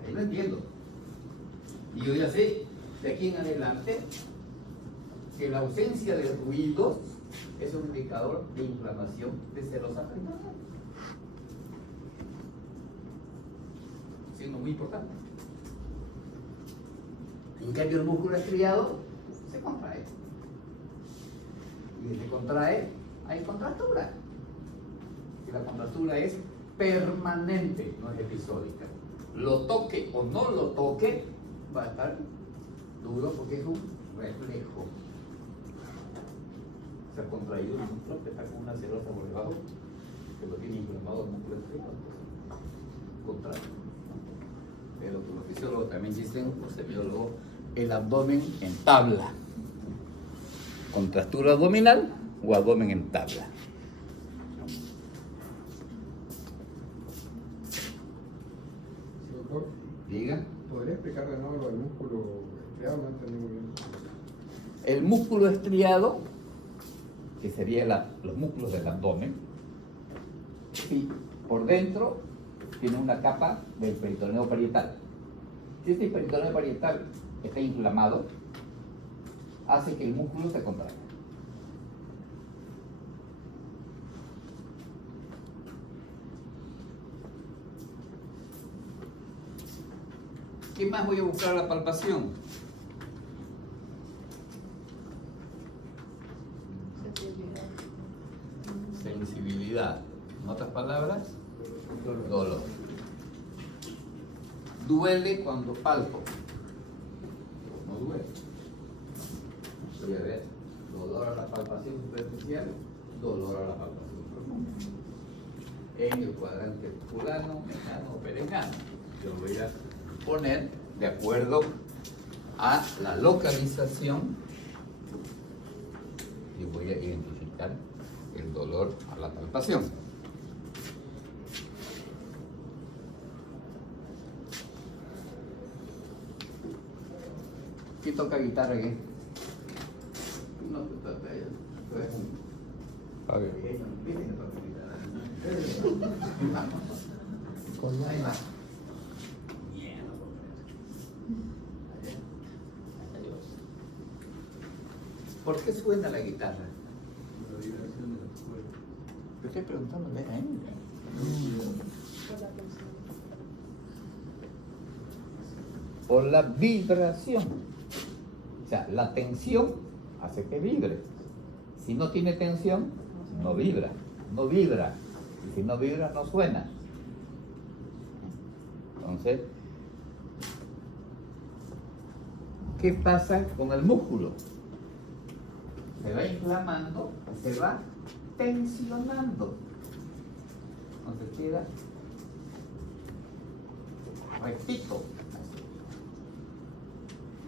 Ahí lo entiendo. Y yo ya sé, de aquí en adelante, que la ausencia de ruidos es un indicador de inflamación de serosa peritoneo. Siendo muy importante. En cambio, el músculo estriado se contrae. Y si se contrae, hay contractura. Y la contractura es permanente, no es episódica. Lo toque o no lo toque, va a estar duro porque es un reflejo. Se ha contraído el músculo que está con una serosa por debajo, que lo tiene inflamado el músculo estriado. Contrae. Pero los fisiólogos también dicen, los semiólogos, el abdomen en tabla. Contractura abdominal o abdomen en tabla. Doctor, Diga. ¿podría explicar de nuevo lo del músculo estriado? No entendí muy bien. El músculo estriado, que sería los músculos del abdomen, y por dentro tiene una capa del peritoneo parietal. Si este peritoneo parietal está inflamado, hace que el músculo se contraiga. ¿Qué más voy a buscar a la palpación? Sensibilidad. En otras palabras, dolor. Duele cuando palpo. No duele. Voy a ver, dolor a la palpación superficial, dolor a la palpación profunda. En el cuadrante fulano, mejano o perengano. Yo voy a poner de acuerdo a la localización y voy a identificar el dolor a la palpación. ¿Quién toca guitarra aquí? No, tú eres un Fabio. pequeño, ¿viste que toca guitarra? Ahí va. ¿Por qué suena la guitarra? La vibración de las cuerdas. Yo estoy preguntándole a él. Por la vibración. O sea, la tensión hace que vibre. Si no tiene tensión, no vibra. No vibra. Y si no vibra, no suena. Entonces, ¿qué pasa con el músculo? Se va inflamando, se va tensionando. Entonces queda rectito.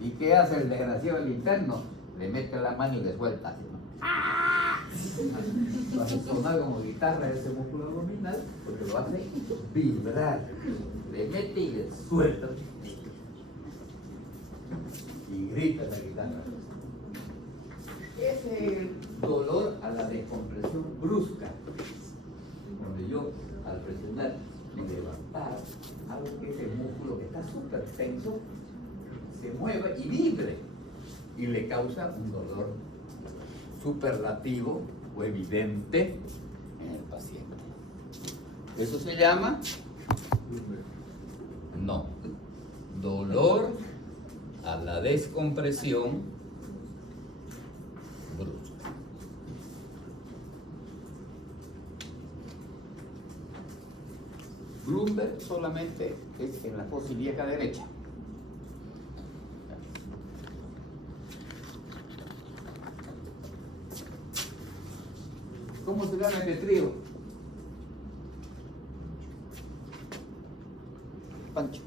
¿Y qué hace el desgraciado del interno? Le mete la mano y le suelta así, ¿no? Entonces suena como guitarra ese músculo abdominal porque lo hace vibrar. Le mete y le suelta. Y grita la guitarra. Ese es el dolor a la descompresión brusca. Cuando yo, al presionar, me levantar, hago que ese músculo que está súper tenso se mueva y vibre. Y le causa un dolor superlativo o evidente en el paciente. ¿Eso se llama? No. Dolor a la descompresión brusca. Bloomberg solamente es en la fosa ilíaca derecha. ¿Cómo se llama este trío? Pancho.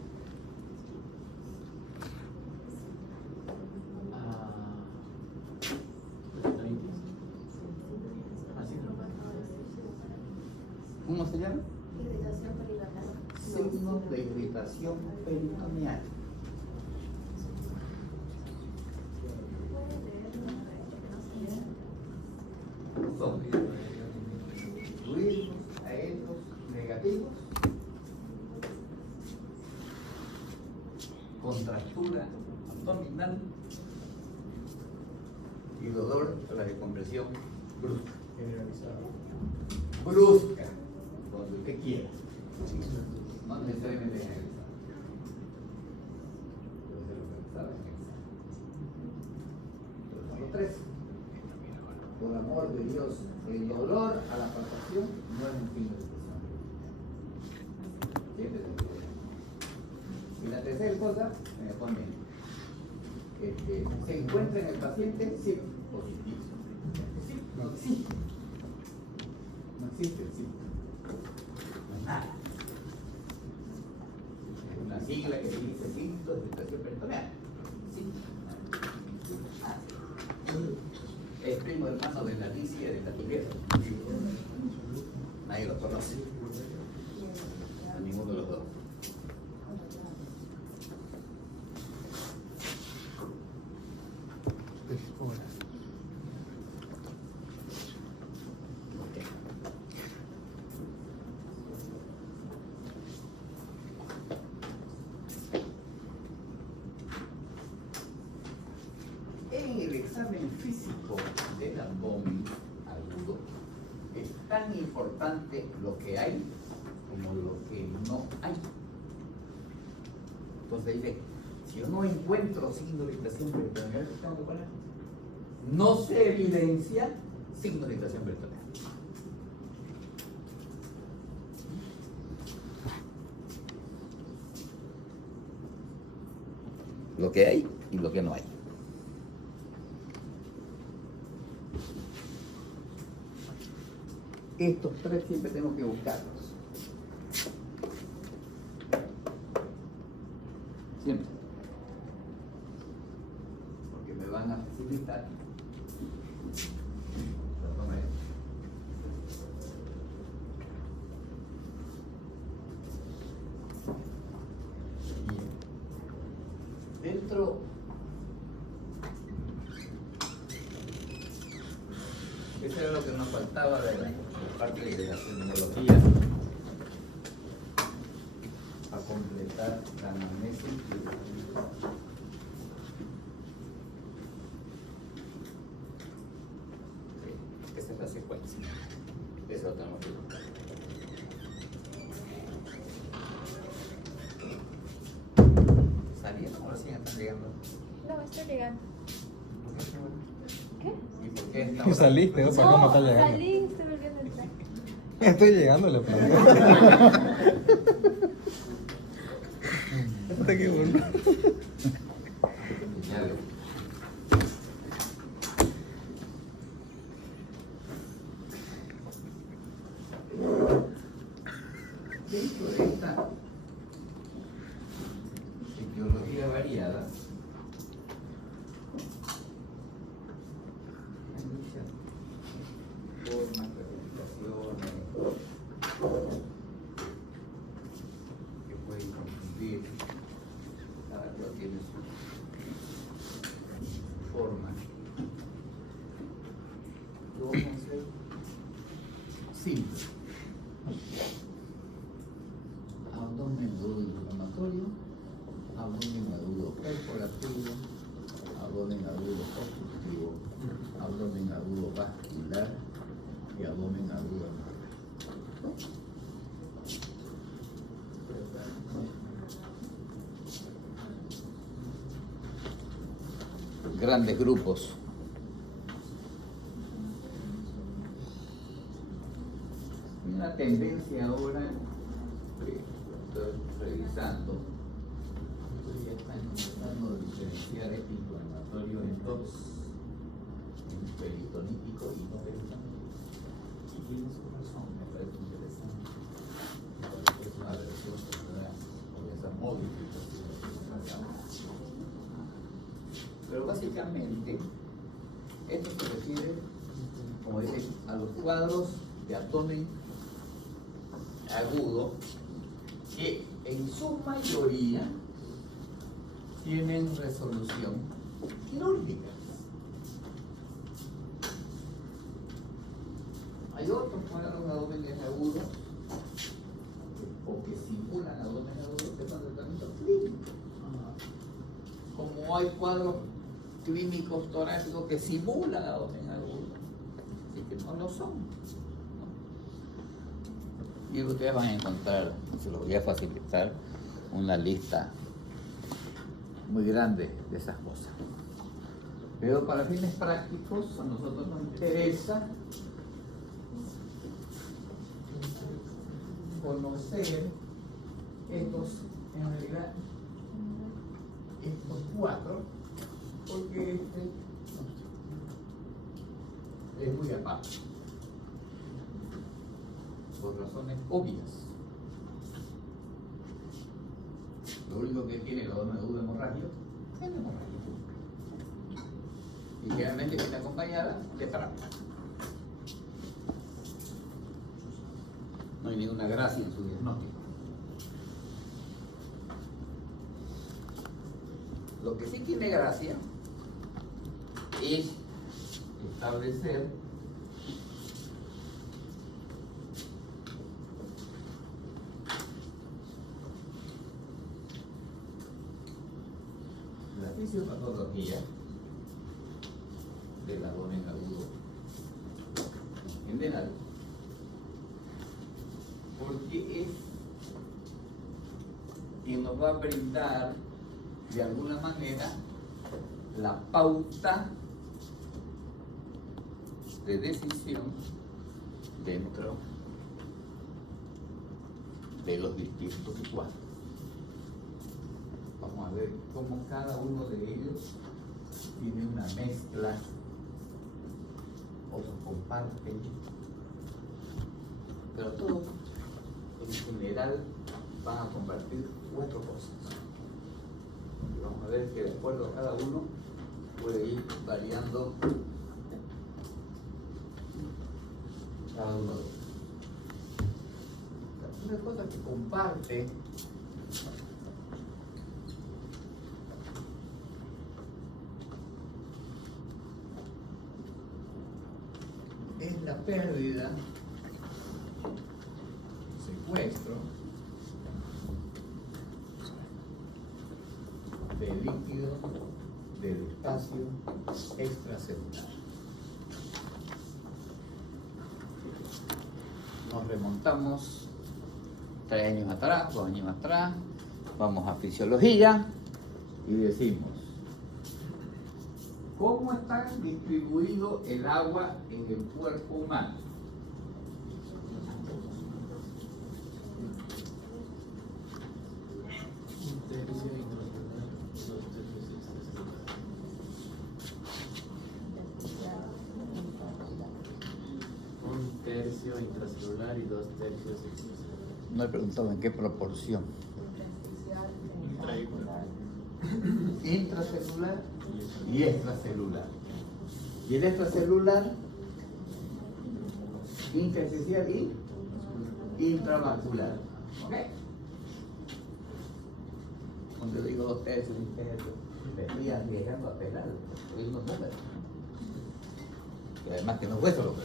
¿Cómo se llama? Irritación peritoneal. Signos de irritación peritoneal. Son fluidos aéreos negativos, contractura abdominal y dolor a la descompresión brusca. Generalizado. Brusca, donde usted quiera. No necesariamente generalizado. Pero se lo sabe. Pero son los tres. Por amor de Dios, el dolor a la palpación no es un signo de expresión. Siempre es un problema. Y la tercera cosa, me ponen, se encuentra en el paciente sí positivo. Sí, no existe. No existe el sí. No es nada. Es una sigla que dice signos de irritación peritoneal. Sí. Ah. Es primo hermano de la Alicia de la Tigresa. Nadie lo conoce. A ninguno de los dos. En el examen físico del abdomen agudo es tan importante lo que hay como lo que no hay. Entonces dice, si yo no encuentro signo de inflación peritoneal, ¿qué tengo que poner? No se evidencia signo de inflación peritoneal. Lo que hay y lo que no hay. Estos tres siempre tengo que buscarlos. Siempre. Porque me van a facilitar. Dentro eso era lo que nos faltaba de la parte de la terminología para completar la anamnesis. Esta es la secuencia. Eso lo tenemos que buscar. ¿Salieron o recién están llegando? No, estoy llegando. ¿Qué? ¿Y por qué Y estamos? saliste, ¿para cómo estás llegando? Salí, estoy volviendo a entrar. Estoy llegando, le planteo. Hasta que bueno. Señales. Dentro de esta etiología variada, hay muchas formas, representaciones que pueden confundir. Cada cual tiene su forma. Lo vamos a hacer simple. Abdomen agudo inflamatorio, abdomen agudo perforativo, abdomen agudo obstructivo, abdomen agudo vascular y abdomen agudo anual. Grandes grupos. Hay una tendencia ahora, estoy revisando, ya están comenzando a diferenciar este inflamatorio en dos, en peritonítico y no peritonítico. Y tiene su razón, me parece interesante. Es una versión por esa modificación. Pero básicamente, esto se refiere, como dicen, a los cuadros de abdomen agudo que en su mayoría tienen resolución quirúrgica. Hay otros cuadros de abdomen agudo o que simulan abdomen agudo que son tratamientos clínicos. Como hay cuadros clínicos torácicos que simulan abdomen agudo, así que no lo son. Y ustedes van a encontrar, se los voy a facilitar, una lista muy grande de esas cosas. Pero para fines prácticos, a nosotros nos interesa conocer estos, en realidad, estos cuatro, porque este es muy aparte. Por razones obvias. Lo único que tiene el abdomen agudo hemorrágico es la hemorragia. Y generalmente está acompañada de trampa. No hay ninguna gracia en su diagnóstico. Lo que sí tiene gracia es establecer la fisiopatología del abdomen agudo en general, porque es quien nos va a brindar de alguna manera la pauta de decisión dentro de los distintos cuadros. Vamos a ver cómo cada uno de ellos tiene una mezcla, otros comparten, pero todos en general van a compartir 4 cosas. Y vamos a ver que de acuerdo a cada uno puede ir variando cada uno de ellos. Una cosa que comparte es la pérdida, secuestro de líquido del espacio extracelular. Nos remontamos 3 años atrás, 2 años atrás, vamos a fisiología y decimos, ¿cómo está distribuido el agua en el cuerpo humano? Un tercio intracelular y 2 tercios extracelular. No he preguntado en qué proporción. Intracelular y extracelular. Y el extracelular, intersticial y intravascular. ¿Ok? Cuando yo digo 2 tercios, 1 tercio, me estoy arriesgando a pelar los mismos números. Y además que no es hueso lo que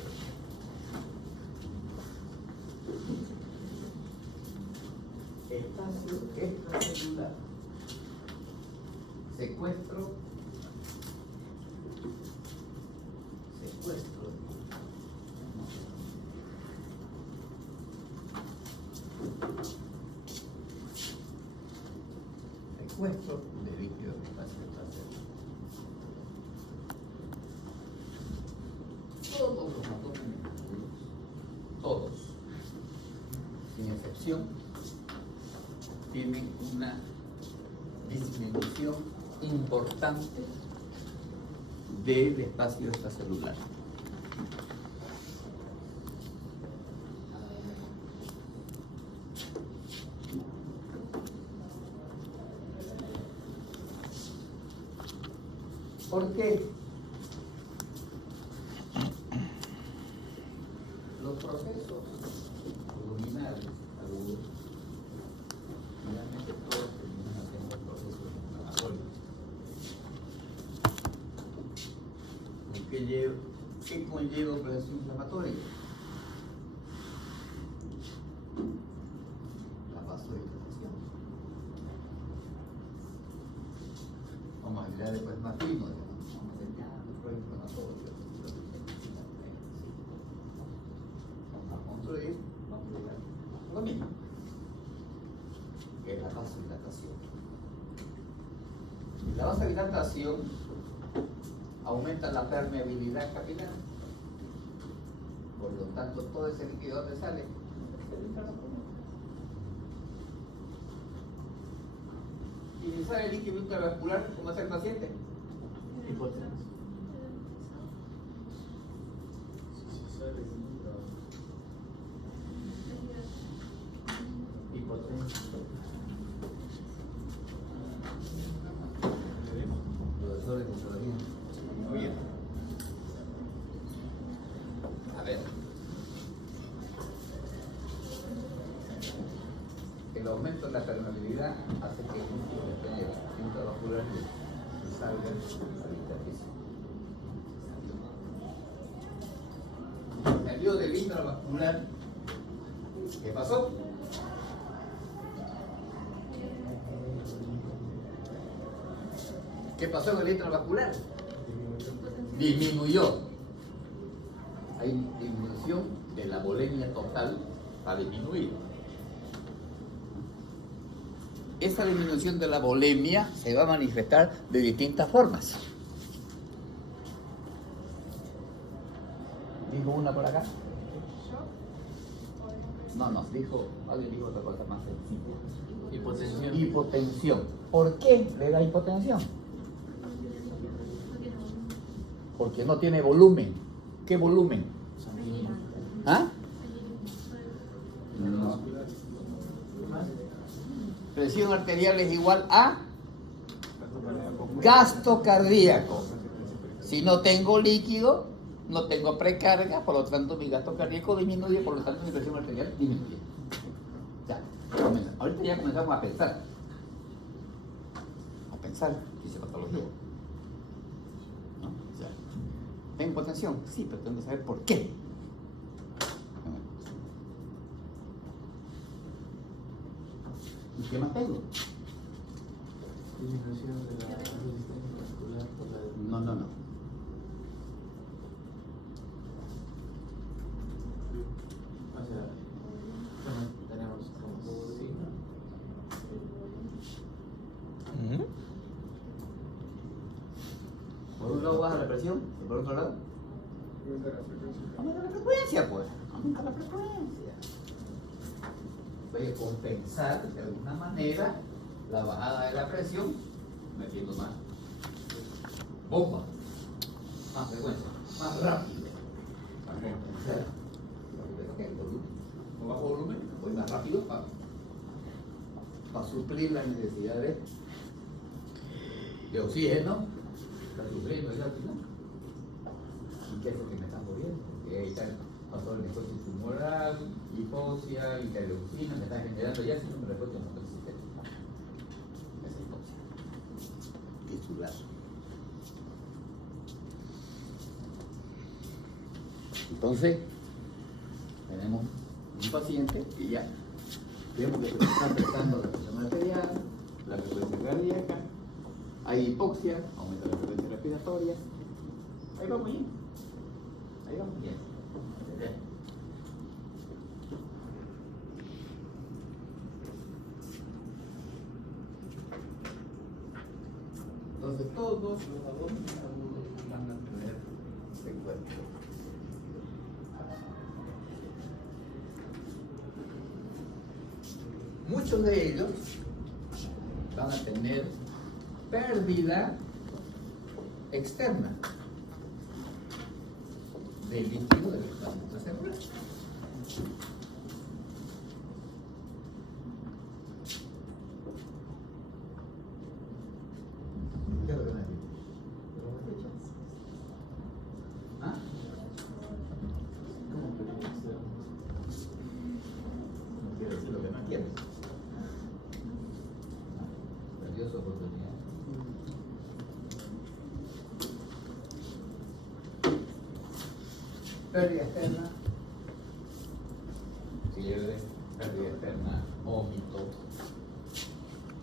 espacio extracelular, secuestro, secuestro de líquido del espacio extracelular. Todos los átomos, todos, sin excepción, tienen una disminución importante del espacio extracelular. ¿Por qué? Los procesos luminales, algunos, finalmente todos terminan haciendo procesos inflamatorios. ¿Qué conlleva un proceso inflamatorio? La vasodilatación. Vamos a mirar después más fino, vamos a ver ya los proinflamatorios. Vamos a construir, vamos a llegar a lo mismo, que es la vasodilatación. La vasodilatación aumenta la permeabilidad capilar, por lo tanto todo ese líquido ¿dónde sale? Y si sale líquido intravascular, ¿cómo es el paciente? Hipotensión. Profesores de fisiología. Muy bien. A ver. El aumento de la permeabilidad hace que el líquido intravascular salga a la interfície. Salió del intravascular. ¿Qué pasó? ¿Qué pasó con el intravascular? disminuyó. Hay disminución de la volemia total, va a disminuir. Esa disminución de la volemia se va a manifestar de distintas formas. ¿Dijo una por acá? No, alguien dijo otra cosa más sencilla. Hipotensión. Hipotensión. ¿Por qué le da hipotensión? Porque no tiene volumen. ¿Qué volumen? ¿Ah? No. Presión arterial es igual a gasto cardíaco. Si no tengo líquido, no tengo precarga, por lo tanto mi gasto cardíaco disminuye, por lo tanto mi presión arterial disminuye. Ya, ahorita ya comenzamos a pensar. Dice patología. ¿No? O sea, ¿tengo hipotensión? Sí, pero tengo que saber por qué. ¿Y qué más tengo? Disminución de la resistencia vascular por la... No. O sea, tenemos como signo. Por un lado baja la presión y por otro lado aumenta la frecuencia, pues. Aumenta la frecuencia. Voy a compensar de alguna manera la bajada de la presión metiendo más bomba, más frecuencia, más rápido. Para compensar. El volumen. Con bajo volumen voy más rápido para suplir las necesidades de oxígeno. Está sufriendo ya al final. ¿Y qué es lo que me está muriendo? Porque ahí está pasó el necrosis tumoral, hipoxia, interleucina, me está generando ya síndrome de respuesta motor-sistema. Esa hipoxia. Tisular. Entonces, tenemos un paciente que ya vemos que se está afectando la presión arterial, la frecuencia cardíaca, hay hipoxia, aumenta la frecuencia respiratoria. Ahí vamos bien. Entonces todos los valores agudos van a tener secuencia. Muchos de ellos van a tener pérdida externa del líquido del espacio intracelular. ¿Qué es lo que me dice? ¿Ah? ¿Cómo que externo? No quiero decir lo que no quieres. Perdió su oportunidad. Pérdida externa, fiebre, pérdida externa, vómito,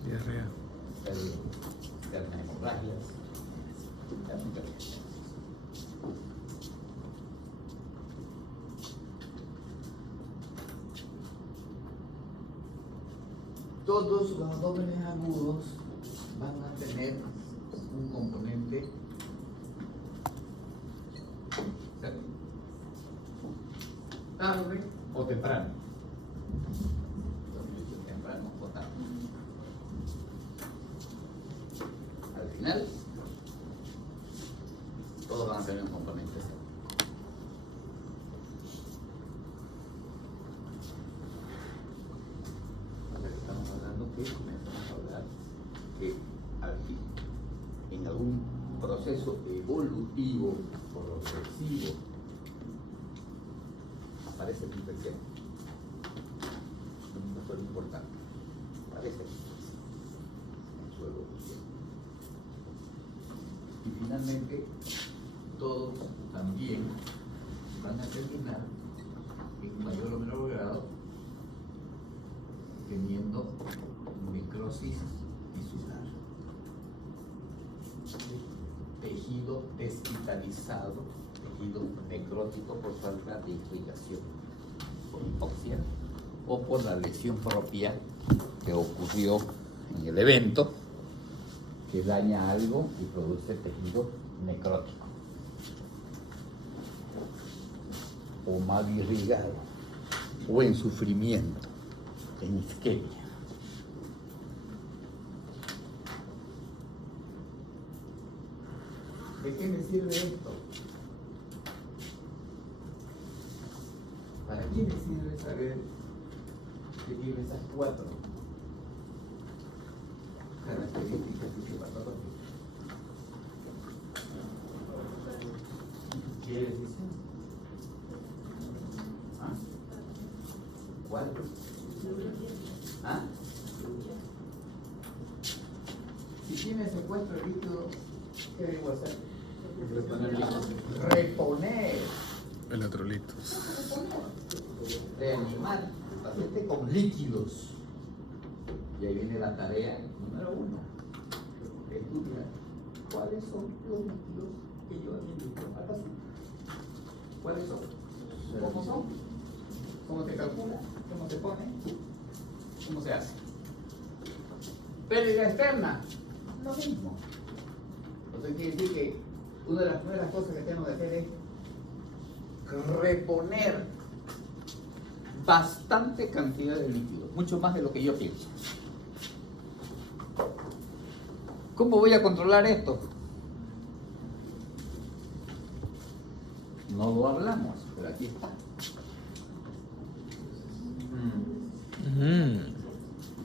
Diarrea. pérdida externa, hemorragias. Todos los abdómenes agudos van a tener un componente tarde o temprano. Temprano o tarde. Al final, todos van a tener un componente. Estamos hablando que comenzamos a hablar que aquí, en algún proceso evolutivo progresivo, aparece la infección. Un factor importante. Aparece la infección en su evolución. Y finalmente, todos también van a terminar en mayor o menor grado teniendo necrosis tisular. tejido desvitalizado, tejido necrótico por falta de irrigación, por hipoxia o por la lesión propia que ocurrió en el evento, que daña algo y produce tejido necrótico o mal irrigado o en sufrimiento, en isquemia. ¿De qué me sirve esto? ¿Para qué me sirve saber que tiene esas 4 características fisiopatológicas? ¿Qué decisión? ¿Ah? ¿Cuál? ¿Ah? Si tiene secuestro de líquido, ¿qué debo hacer? Reponer. Electrolitos. Reanimar el paciente con líquidos. Y ahí viene la tarea número 1. Estudiar cuáles son los líquidos que yo administro al paciente. ¿Cuáles son? ¿Cómo son? ¿Cómo se calcula? ¿Cómo se pone? ¿Cómo se hace? Pérdida externa, lo mismo. Entonces quiere decir que una de las primeras cosas que tenemos que hacer es reponer bastante cantidad de líquido, mucho más de lo que yo pienso. ¿Cómo voy a controlar esto? No lo hablamos, pero aquí está.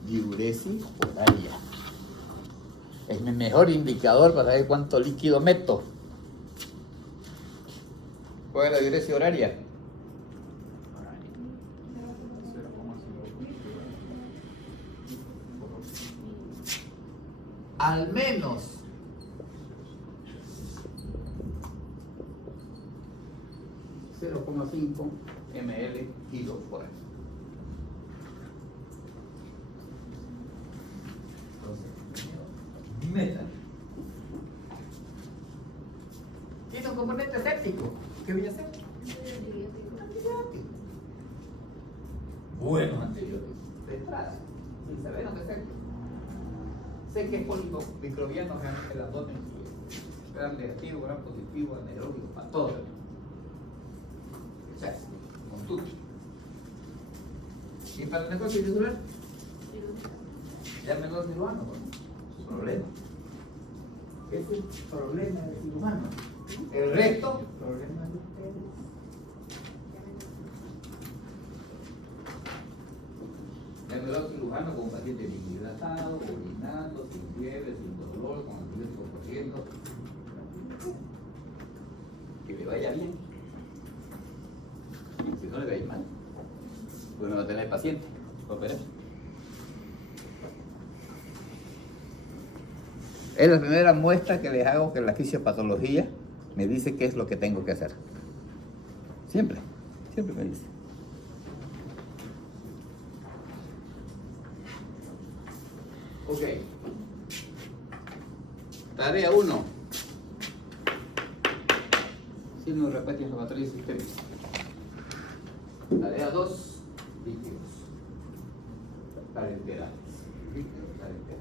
Diuresis horaria. Es mi mejor indicador para saber cuánto líquido meto. ¿Cuál es la diuresis horaria? Al menos 0,5 ml kilo por año. Entonces, metan. Tiene un componente séptico. ¿Qué voy a hacer? Antibiótico. Buenos antibióticos. De entrada, sin saber lo que es séptico. Sé que es pólipo microbiano realmente el abdomen, gran negativo, gran positivo, anaeróbico, para todo. O sea, con todo. ¿Y para el negocio titular? Llámenlo al cirujano, su problema. Es el problema del cirujano. El resto, problema de ustedes. Llámenlo al cirujano con un paciente bien hidratado, orinando, sin fiebre, sin dolor, con antibióticos corriendo. Que le vaya bien. Si no le va a ir mal, pues no va a tener paciente. Operar. Es la primera muestra que les hago que la fisiopatología me dice qué es lo que tengo que hacer. Siempre me dice. Ok. Tarea 1. Signo de respuesta inflamatoria sistémica. Tarea 2. Líquidos. Parenterales. Líquidos parenterales.